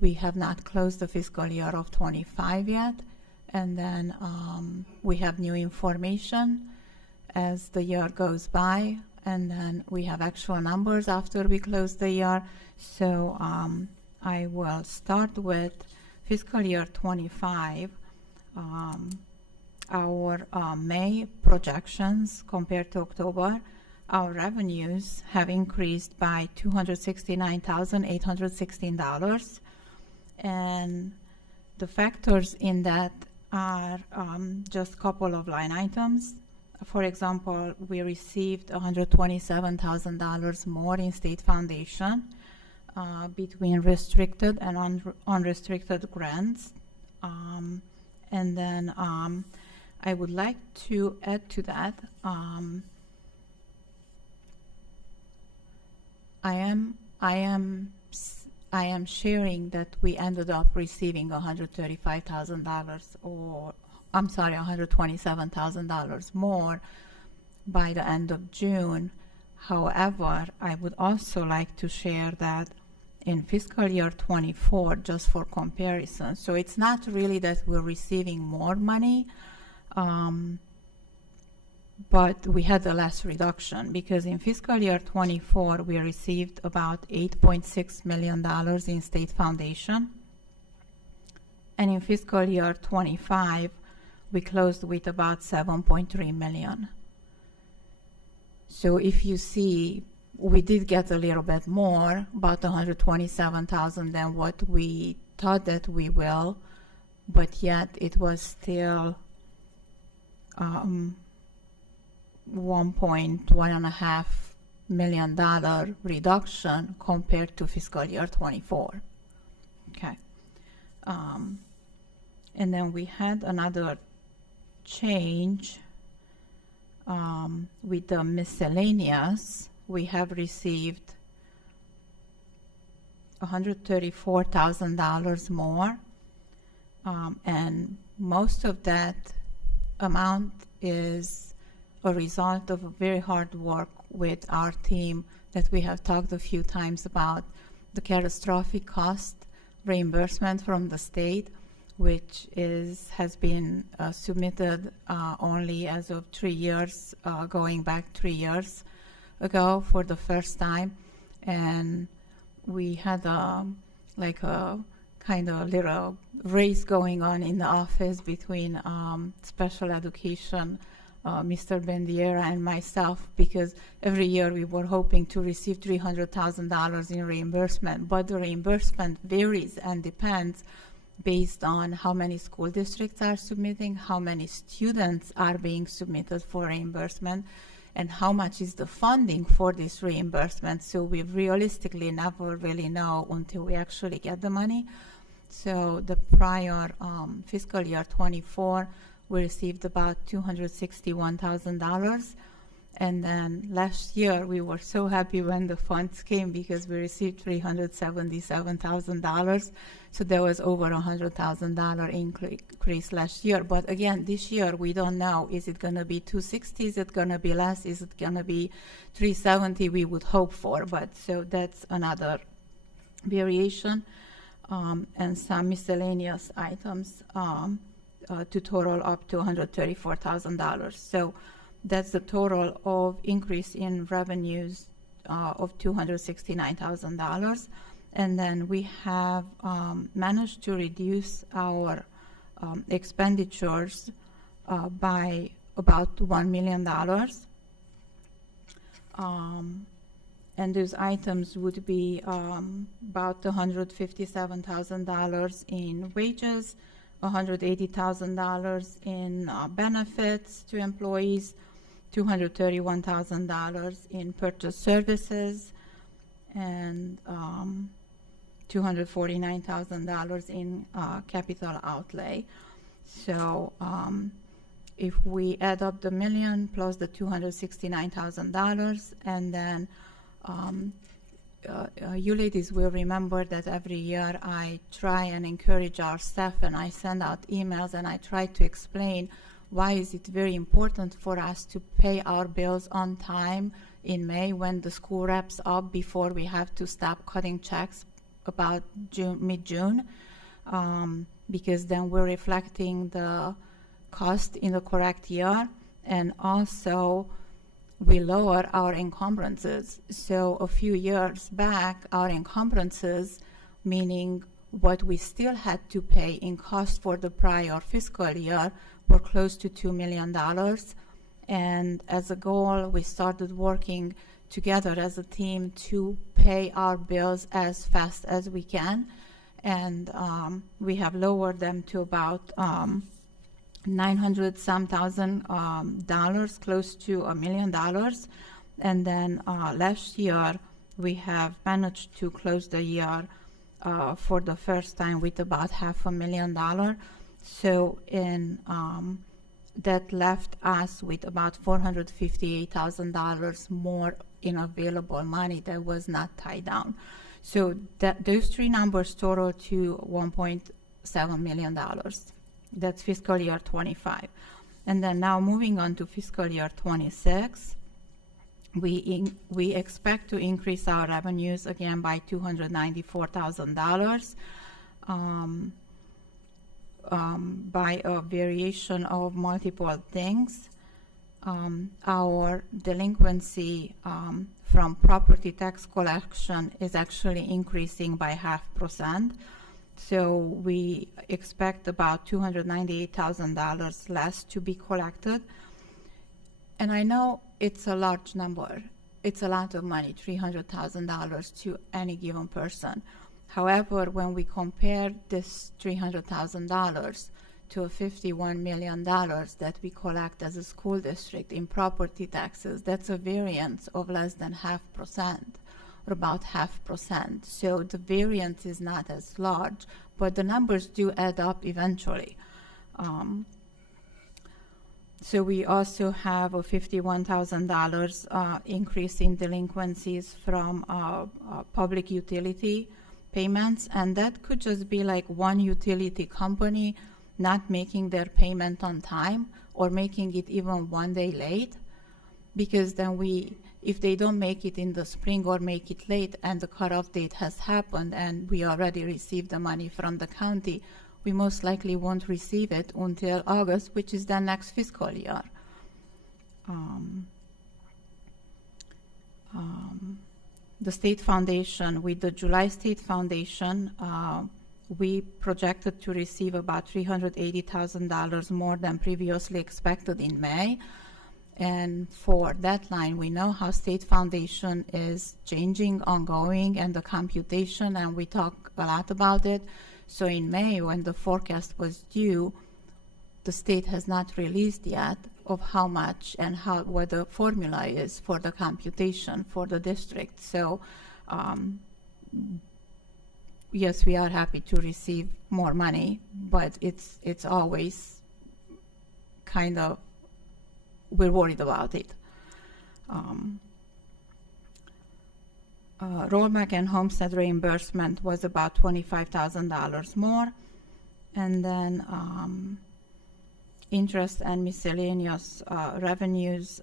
we have not closed the fiscal year of 25 yet, and then we have new information as the year goes by, and then we have actual numbers after we close the year. So I will start with fiscal year 25. Our May projections compared to October, our revenues have increased by $269,816. And the factors in that are just a couple of line items. For example, we received $127,000 more in state foundation between restricted and unrestricted grants. And then I would like to add to that, I am sharing that we ended up receiving $135,000, or I'm sorry, $127,000 more by the end of June. However, I would also like to share that in fiscal year 24, just for comparison, so it's not really that we're receiving more money, but we had a less reduction, because in fiscal year 24, we received about $8.6 million in state foundation. And in fiscal year 25, we closed with about $7.3 million. So if you see, we did get a little bit more, about $127,000 than what we thought that we will, but yet it was still $1.5 million reduction compared to fiscal year 24. Okay. And then we had another change with the miscellaneous. We have received $134,000 more, and most of that amount is a result of a very hard work with our team that we have talked a few times about, the catastrophic cost reimbursement from the state, which has been submitted only as of 3 years, going back 3 years ago for the first time. And we had like a kind of little race going on in the office between special education, Mr. Bendiera and myself, because every year we were hoping to receive $300,000 in reimbursement, but the reimbursement varies and depends based on how many school districts are submitting, how many students are being submitted for reimbursement, and how much is the funding for this reimbursement. So we realistically never really know until we actually get the money. So the prior fiscal year 24, we received about $261,000. And then last year, we were so happy when the funds came because we received $377,000. So there was over $100,000 increase last year. But again, this year, we don't know. Is it going to be 260? Is it going to be less? Is it going to be 370? We would hope for. But so that's another variation. And some miscellaneous items to total up to $134,000. So that's the total of increase in revenues of $269,000. And then we have managed to reduce our expenditures by about $1 million. And those items would be about $157,000 in wages, $180,000 in benefits to employees, $231,000 in purchase services, and $249,000 in capital outlay. So if we add up the million plus the $269,000, and then you ladies will remember that every year I try and encourage our staff, and I send out emails, and I try to explain why is it very important for us to pay our bills on time in May when the school wraps up, before we have to stop cutting checks about mid-June, because then we're reflecting the cost in the correct year, and also we lower our encumbrances. So a few years back, our encumbrances, meaning what we still had to pay in cost for the prior fiscal year, were close to $2 million. And as a goal, we started working together as a team to pay our bills as fast as we can. And we have lowered them to about $900,000, close to $1 million. And then last year, we have managed to close the year for the first time with about $500,000. So that left us with about $458,000 more in available money that was not tied down. So those three numbers total to $1.7 million. That's fiscal year 25. And then now moving on to fiscal year 26, we expect to increase our revenues again by $294,000 by a variation of multiple things. Our delinquency from property tax collection is actually increasing by 0.5%. So we expect about $298,000 less to be collected. And I know it's a large number. It's a lot of money, $300,000 to any given person. However, when we compare this $300,000 to a $51 million that we collect as a school district in property taxes, that's a variance of less than 0.5%. Or about 0.5%. So the variance is not as large, but the numbers do add up eventually. So we also have a $51,000 increase in delinquencies from public utility payments, and that could just be like one utility company not making their payment on time or making it even 1 day late, because then if they don't make it in the spring or make it late and the cutoff date has happened and we already received the money from the county, we most likely won't receive it until August, which is the next fiscal year. The state foundation, with the July state foundation, we projected to receive about $380,000 more than previously expected in May. And for that line, we know how state foundation is changing, ongoing, and the computation, and we talk a lot about it. So in May, when the forecast was due, the state has not released yet of how much and what the formula is for the computation for the district. So yes, we are happy to receive more money, but it's always kind of, we're worried about it. Rollback and homestead reimbursement was about $25,000 more. And then interest and miscellaneous revenues,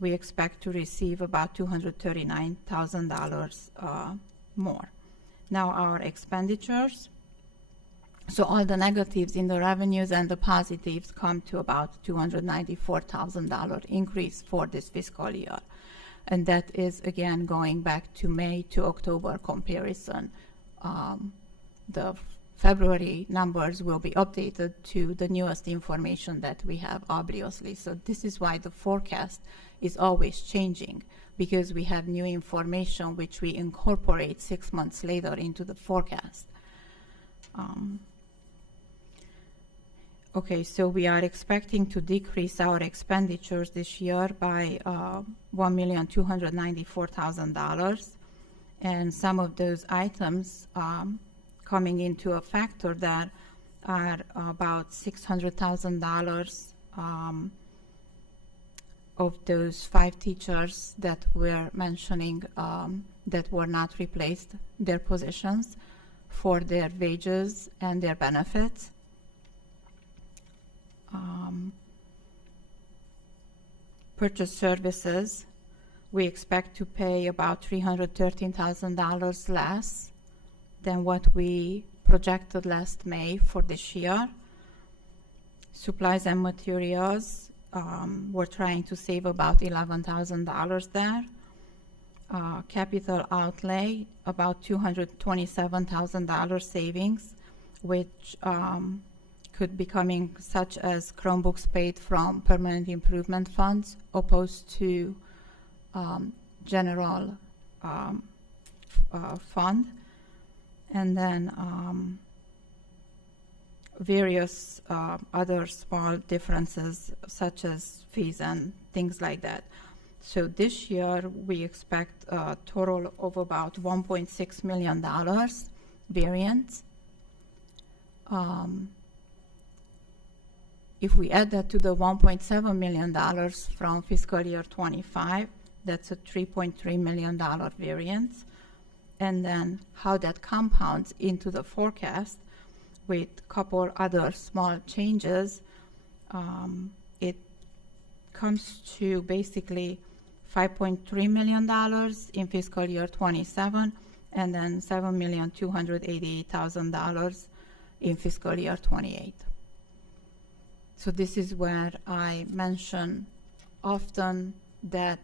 we expect to receive about $239,000 more. Now our expenditures, so all the negatives in the revenues and the positives come to about $294,000 increase for this fiscal year. And that is, again, going back to May to October comparison. The February numbers will be updated to the newest information that we have, obviously. So this is why the forecast is always changing, because we have new information which we incorporate 6 months later into the forecast. Okay, so we are expecting to decrease our expenditures this year by $1,294,000, and some of those items coming into a factor that are about $600,000 of those 5 teachers that we're mentioning that were not replaced, their positions for their wages and their benefits. Purchase services, we expect to pay about $313,000 less than what we projected last May for this year. Supplies and materials, we're trying to save about $11,000 there. Capital outlay, about $227,000 savings, which could be coming such as Chromebooks paid from permanent improvement funds opposed to general fund. And then various other small differences such as fees and things like that. So this year we expect a total of about $1.6 million variance. If we add that to the $1.7 million from fiscal year 25, that's a $3.3 million variance. And then how that compounds into the forecast with a couple other small changes, it comes to basically $5.3 million in fiscal year 27, and then $7,288,000 in fiscal year 28. So this is where I mention often that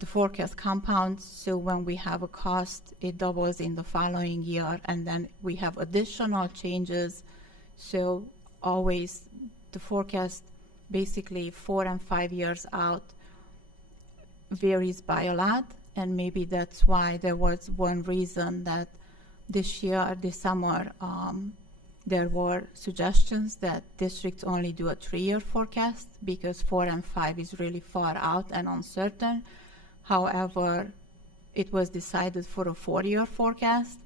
the forecast compounds, so when we have a cost, it doubles in the following year, and then we have additional changes. So always the forecast, basically 4 and 5 years out, varies by a lot, and maybe that's why there was one reason that this year, this summer, there were suggestions that districts only do a 3-year forecast because 4 and 5 is really far out and uncertain. However, it was decided for a 4-year forecast,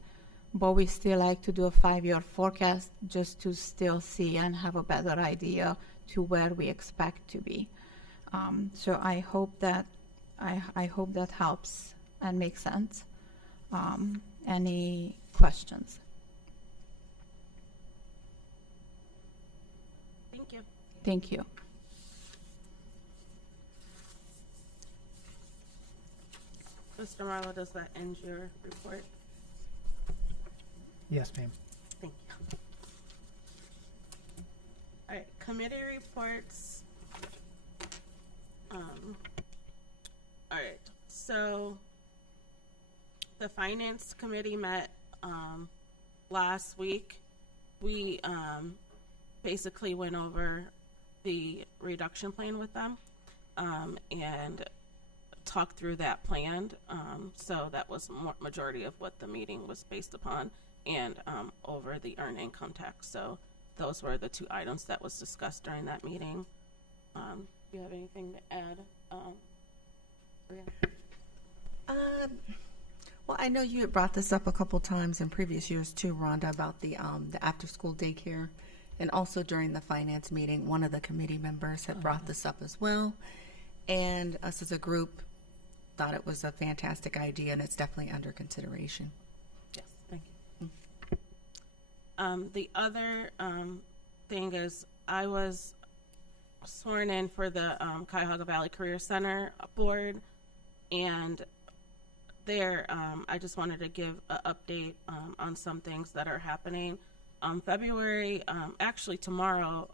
but we still like to do a 5-year forecast just to still see and have a better idea to where we expect to be. So I hope that helps and makes sense. Any questions? Thank you. Thank you. Mr. Marlowe, does that end your report? Yes, ma'am. Thank you. All right, committee reports. All right, so the Finance Committee met last week. We basically went over the reduction plan with them and talked through that plan. So that was majority of what the meeting was based upon. and over the earned income tax. So those were the two items that was discussed during that meeting. Do you have anything to add? Maria? Well, I know you had brought this up a couple times in previous years too, Rhonda, about the after-school daycare, and also during the finance meeting, one of the committee members had brought this up as well, and us as a group thought it was a fantastic idea, and it's definitely under consideration. Yes, thank you. The other thing is I was sworn in for the Cuyahoga Valley Career Center board, and there I just wanted to give an update on some things that are happening. February, actually tomorrow,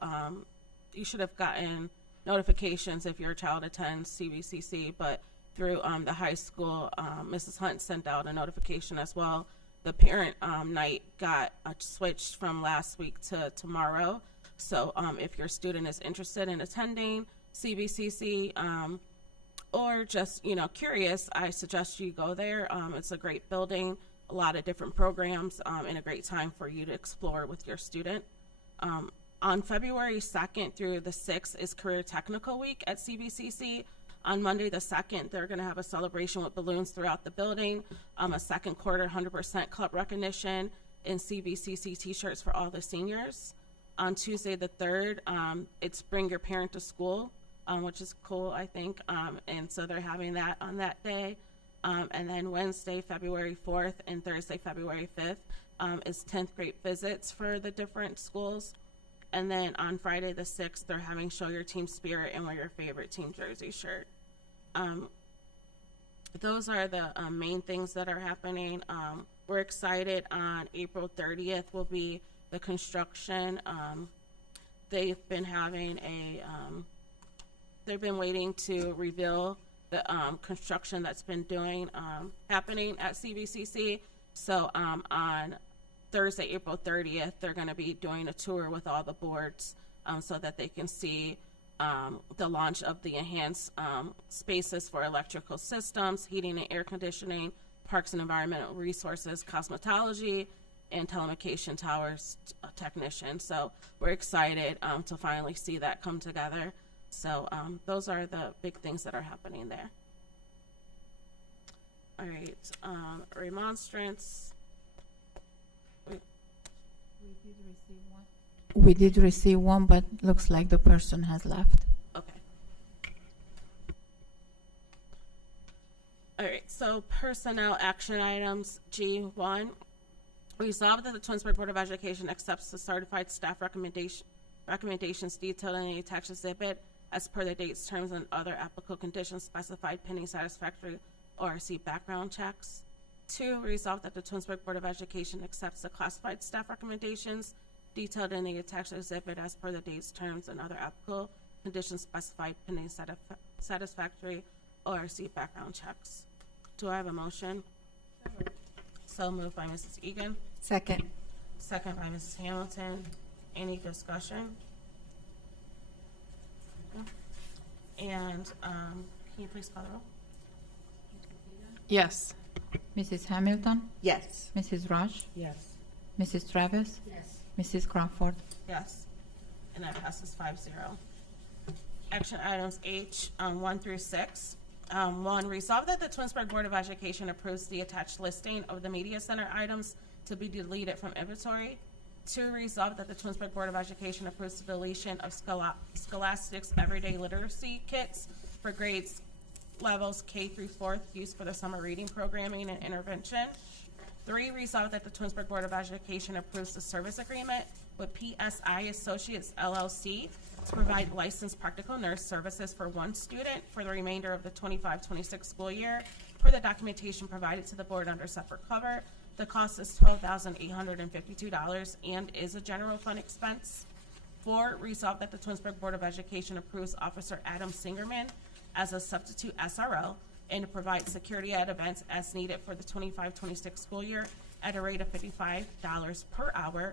you should have gotten notifications if your child attends CVCC, but through the high school, Mrs. Hunt sent out a notification as well. The parent night got switched from last week to tomorrow. So if your student is interested in attending CVCC or just, curious, I suggest you go there. It's a great building, a lot of different programs, and a great time for you to explore with your student. On February 2nd through the 6th is Career Technical Week at CVCC. On Monday the 2nd, they're going to have a celebration with balloons throughout the building, a second quarter 100% club recognition, and CVCC t-shirts for all the seniors. On Tuesday the 3rd, it's Bring Your Parent to School, which is cool, I think, and so they're having that on that day. And then Wednesday, February 4th, and Thursday, February 5th, is 10th grade visits for the different schools. And then on Friday the 6th, they're having Show Your Team Spirit and Wear Your Favorite Team Jersey shirt. Those are the main things that are happening. We're excited. On April 30th will be the construction. They've been having they've been waiting to reveal the construction that's been happening at CVCC. So on Thursday, April 30th, they're going to be doing a tour with all the boards so that they can see the launch of the enhanced spaces for electrical systems, heating and air conditioning, parks and environmental resources, cosmetology, and telecommunication towers technician. So we're excited to finally see that come together. So those are the big things that are happening there. All right, remonstrance. We did receive one, but looks like the person has left. Okay. All right, so personnel action items, G1. Resolved that the Twinsburg Board of Education accepts the certified staff recommendations detailed in the attached exhibit as per the dates, terms, and other applicable conditions specified pending satisfactory ORC background checks. 2, resolved that the Twinsburg Board of Education accepts the classified staff recommendations detailed in the attached exhibit as per the dates, terms, and other applicable conditions specified pending satisfactory ORC background checks. Do I have a motion? So moved by Mrs. Egan. Second. Second by Mrs. Hamilton. Any discussion? No? And can you please call the roll? Yes. Mrs. Hamilton, Yes. Mrs. Rush, Yes. Mrs. Travis, Yes. Mrs. Crawford. Yes. And that passes 5-0. Action items H, 1 through 6. 1, resolve that the Twinsburg Board of Education approves the attached listing of the media center items to be deleted from inventory. 2, resolve that the Twinsburg Board of Education approves the deletion of Scholastic's everyday literacy kits for grades levels K through 4th used for the summer reading programming and intervention. 3, resolve that the Twinsburg Board of Education approves the service agreement with PSI Associates LLC to provide licensed practical nurse services for one student for the remainder of the 25-26 school year per the documentation provided to the board under separate cover. The cost is $12,852 and is a general fund expense. 4, resolve that the Twinsburg Board of Education approves Officer Adam Singerman as a substitute SRO and to provide security at events as needed for the 25-26 school year at a rate of $55 per hour.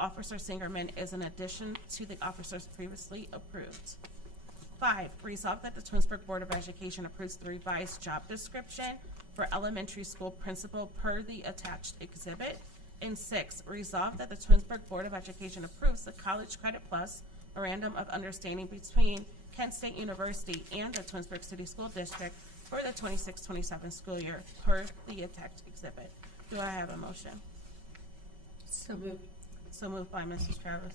Officer Singerman is an addition to the officers previously approved. 5, resolve that the Twinsburg Board of Education approves the revised job description for elementary school principal per the attached exhibit. And 6, resolve that the Twinsburg Board of Education approves the College Credit Plus Memorandum of Understanding between Kent State University and the Twinsburg City School District for the 26-27 school year per the attached exhibit. Do I have a motion? So moved. So moved by Mrs. Travis,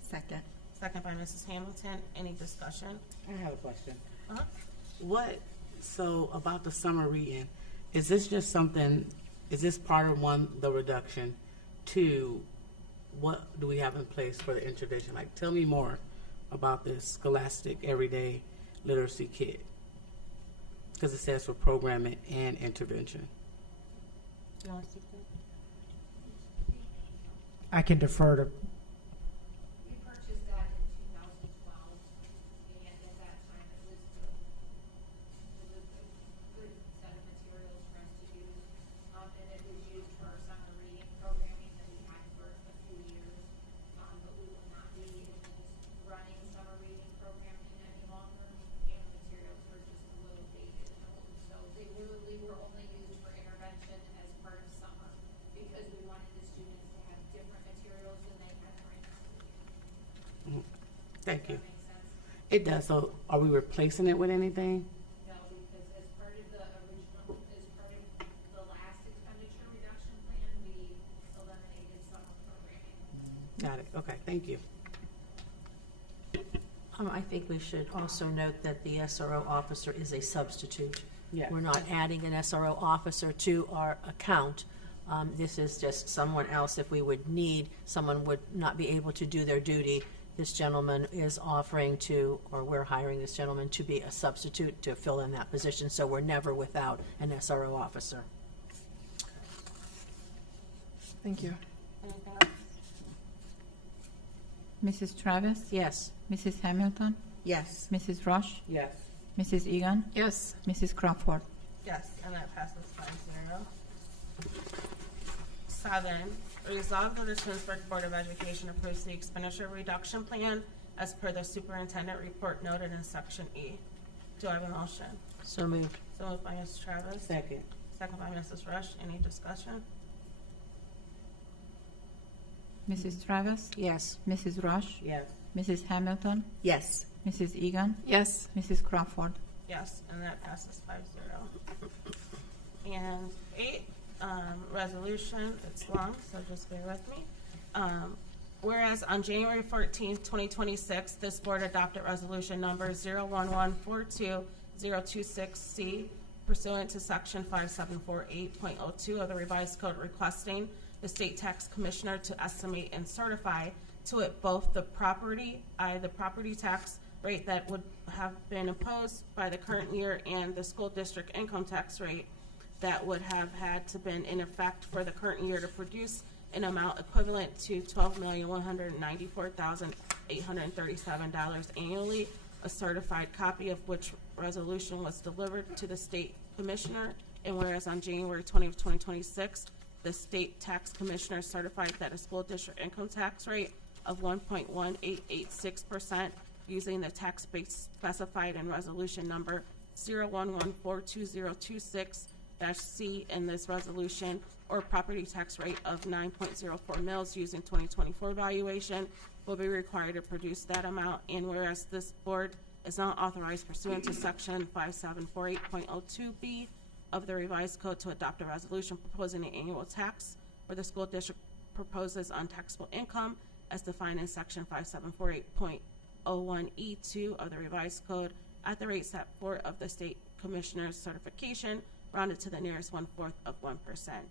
Second. second by Mrs. Hamilton. Any discussion? I have a question. Uh-huh. So about the summer reading, is this just something, is this part of one, the reduction? Two, what do we have in place for the intervention? Like, tell me more about this Scholastic Everyday Literacy Kit. Because it says for programming and intervention. Do you want to speak to it? I can defer to, We purchased that in 2012, and at that time it was a good set of materials for us to use. And it was used for our summer reading programming that we had for a few years. But we will not be running summer reading programming any longer, and the materials were just a little dated and old. So they really were only used for intervention as part of summer, because we wanted the students to have different materials than they had during the school year. Thank you. Does that make sense? It does. So are we replacing it with anything? No, because as part of the original, as part of the last expenditure reduction plan, we eliminated summer programming. Got it. Okay, thank you. I think we should also note that the SRO officer is a substitute. Yeah. We're not adding an SRO officer to our account. This is just someone else. If we would need, someone would not be able to do their duty, this gentleman is offering to, or we're hiring this gentleman to be a substitute to fill in that position, so we're never without an SRO officer. Thank you. Anything else? Mrs. Travis? Yes. Mrs. Hamilton? Yes. Mrs. Rush? Yes. Mrs. Egan? Yes. Mrs. Crawford? Yes, and that passes 5-0. 7, resolve that the Twinsburg Board of Education approves the expenditure reduction plan as per the superintendent report noted in section E. Do I have a motion? So moved. So moved by Mrs. Travis. Second. Second by Mrs. Rush. Any discussion? Mrs. Travis? Yes. Mrs. Rush? Yes. Mrs. Hamilton? Yes. Mrs. Egan? Yes. Mrs. Crawford? Yes, and that passes 5-0. And 8, resolution, it's long, so just bear with me. Whereas on January 14th, 2026, this board adopted resolution number 01142-026C pursuant to section 5748.02 of the revised code requesting the state tax commissioner to estimate and certify to it both the property tax rate that would have been imposed by the current year and the school district income tax rate that would have had to been in effect for the current year to produce an amount equivalent to $12,194,837 annually, a certified copy of which resolution was delivered to the state commissioner. And whereas on January 20th, 2026, the state tax commissioner certified that a school district income tax rate of 1.1886% using the tax base specified in resolution number 01142-026-C in this resolution, or property tax rate of 9.04 mils using 2024 valuation, will be required to produce that amount. And whereas this board is not authorized pursuant to section 5748.02B of the revised code to adopt a resolution proposing an annual tax where the school district proposes on taxable income as defined in section 5748.01E2 of the revised code at the rate set forth of the state commissioner's certification, rounded to the nearest 1/4 of 1%.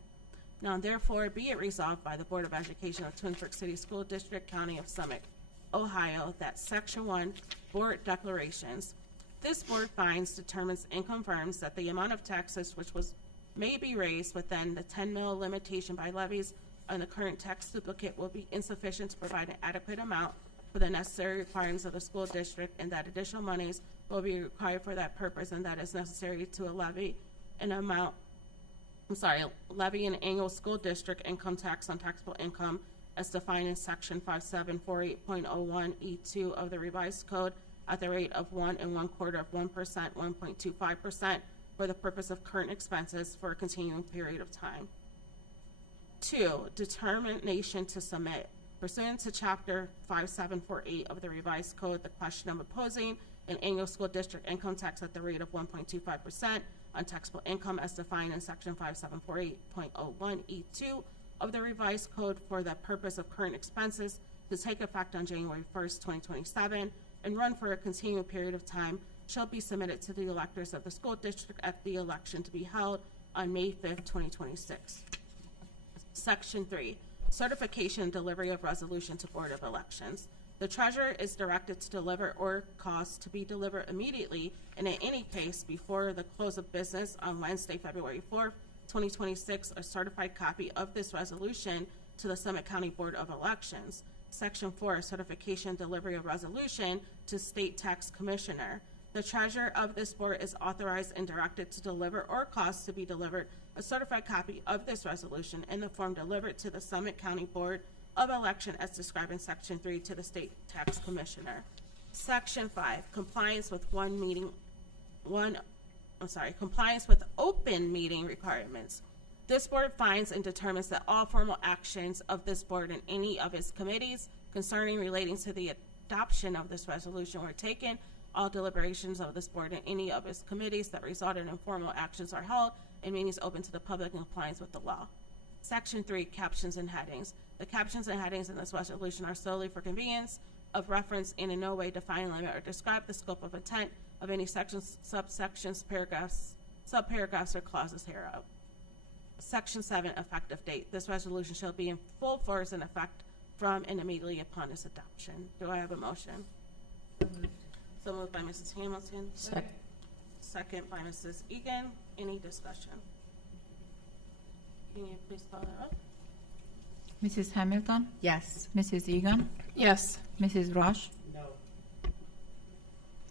Now therefore be it resolved by the Board of Education of Twinsburg City School District, County of Summit, Ohio, that section 1, board declarations. This board finds, determines, and confirms that the amount of taxes which may be raised within the 10 mil limitation by levies on the current tax duplicate will be insufficient to provide an adequate amount for the necessary requirements of the school district, and that additional monies will be required for that purpose, and that is necessary to levy an annual school district income tax on taxable income as defined in section 5748.01E2 of the revised code at the rate of 1 1/4 of 1%, 1.25% for the purpose of current expenses for a continuing period of time. 2, determination to submit. Pursuant to Chapter 5748 of the Revised Code, the question of imposing an annual school district income tax at the rate of 1.25% on taxable income as defined in Section 5748.01E2 of the Revised Code for the purpose of current expenses to take effect on January 1st, 2027, and run for a continued period of time, shall be submitted to the electors of the school district at the election to be held on May 5th, 2026. Section 3, certification and delivery of resolution to Board of Elections. The treasurer is directed to deliver or cause to be delivered immediately and in any case before the close of business on Wednesday, February 4th, 2026, a certified copy of this resolution to the Summit County Board of Elections. Section 4, certification and delivery of resolution to State Tax Commissioner. The treasurer of this board is authorized and directed to deliver or cause to be delivered a certified copy of this resolution in the form delivered to the Summit County Board of Election as described in Section 3 to the State Tax Commissioner. Section 5, compliance with compliance with open meeting requirements. This board finds and determines that all formal actions of this board and any of its committees concerning relating to the adoption of this resolution were taken. All deliberations of this board and any of its committees that resulted in formal actions are held and meetings open to the public in compliance with the law. Section 3, captions and headings. The captions and headings in this resolution are solely for convenience of reference and in no way define, limit, or describe the scope of intent of any sections, subsections, paragraphs, subparagraphs, or clauses hereof. Section 7, effective date. This resolution shall be in full force and effect from and immediately upon its adoption. Do I have a motion? So moved by Mrs. Hamilton. Second by Mrs. Egan. Any discussion? Can you please call her up? Mrs. Hamilton? Yes. Mrs. Egan? Yes. Mrs. Rush? No.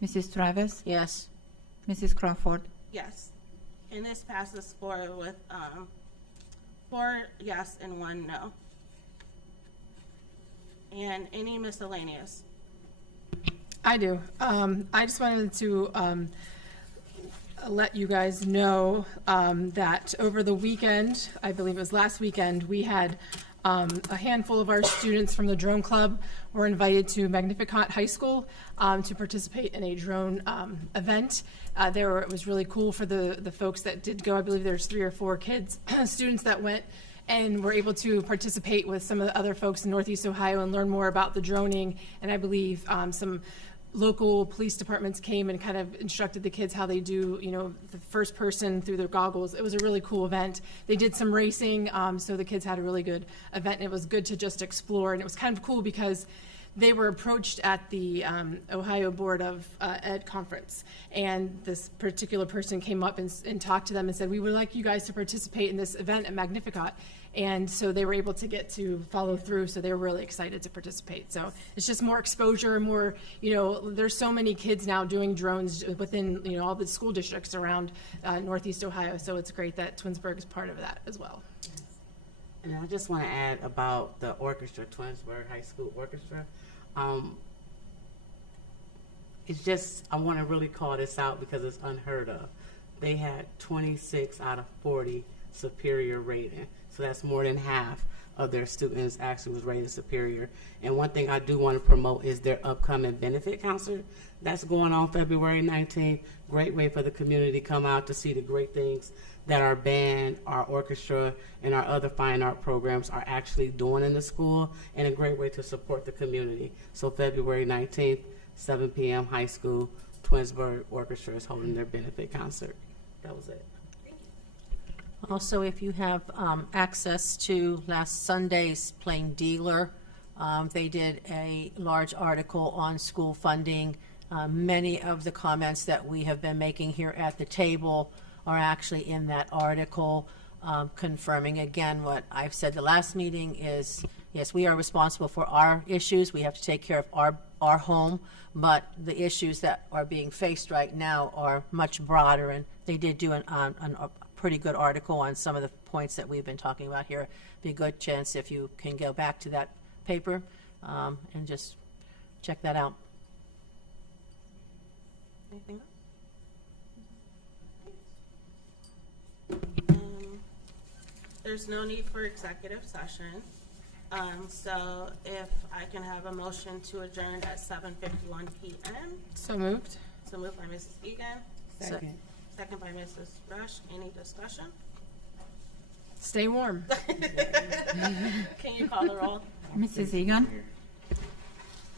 Mrs. Travis? Yes. Mrs. Crawford? Yes. And this passes forward with 4 yes and 1 no. And any miscellaneous? I do. I just wanted to let you guys know that over the weekend, I believe it was last weekend, we had a handful of our students from the drone club were invited to Magnificat High School to participate in a drone event. It was really cool for the folks that did go. I believe there's 3 or 4 kids, students that went and were able to participate with some of the other folks in Northeast Ohio and learn more about the droning. And I believe some local police departments came and kind of instructed the kids how they do, the first person through their goggles. It was a really cool event. They did some racing, so the kids had a really good event, and it was good to just explore. And it was kind of cool because they were approached at the Ohio Board of Ed conference, and this particular person came up and talked to them and said, we would like you guys to participate in this event at Magnificat. And so they were able to get to follow through, so they were really excited to participate. So it's just more exposure, more, there's so many kids now doing drones within, all the school districts around Northeast Ohio, so it's great that Twinsburg is part of that as well. And I just want to add about the orchestra, Twinsburg High School Orchestra. It's just, I want to really call this out because it's unheard of. They had 26 out of 40 superior rating. So that's more than half of their students actually was rated superior. And one thing I do want to promote is their upcoming benefit concert. That's going on February 19th. Great way for the community to come out to see the great things that our band, our orchestra, and our other fine art programs are actually doing in the school, and a great way to support the community. So February 19th, 7 p.m. high school, Twinsburg Orchestra is holding their benefit concert. That was it. Also, if you have access to last Sunday's Plain Dealer, they did a large article on school funding. Many of the comments that we have been making here at the table are actually in that article, confirming again what I've said the last meeting is, yes, we are responsible for our issues. We have to take care of our home, but the issues that are being faced right now are much broader, and they did do a pretty good article on some of the points that we've been talking about here. Be a good chance if you can go back to that paper and just check that out. Anything else? there's no need for executive session. So if I can have a motion to adjourn at 7:51 p.m. So moved. So moved by Mrs. Egan, Second. second by Mrs. Rush. Any discussion? Stay warm. Can you call the roll? Mrs. Egan?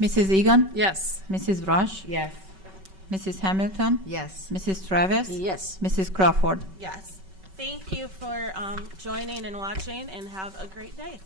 Mrs. Egan? Yes. Mrs. Rush? Yes. Mrs. Hamilton? Yes. Mrs. Travis? Yes. Mrs. Crawford? Yes. Thank you for joining and watching, and have a great day.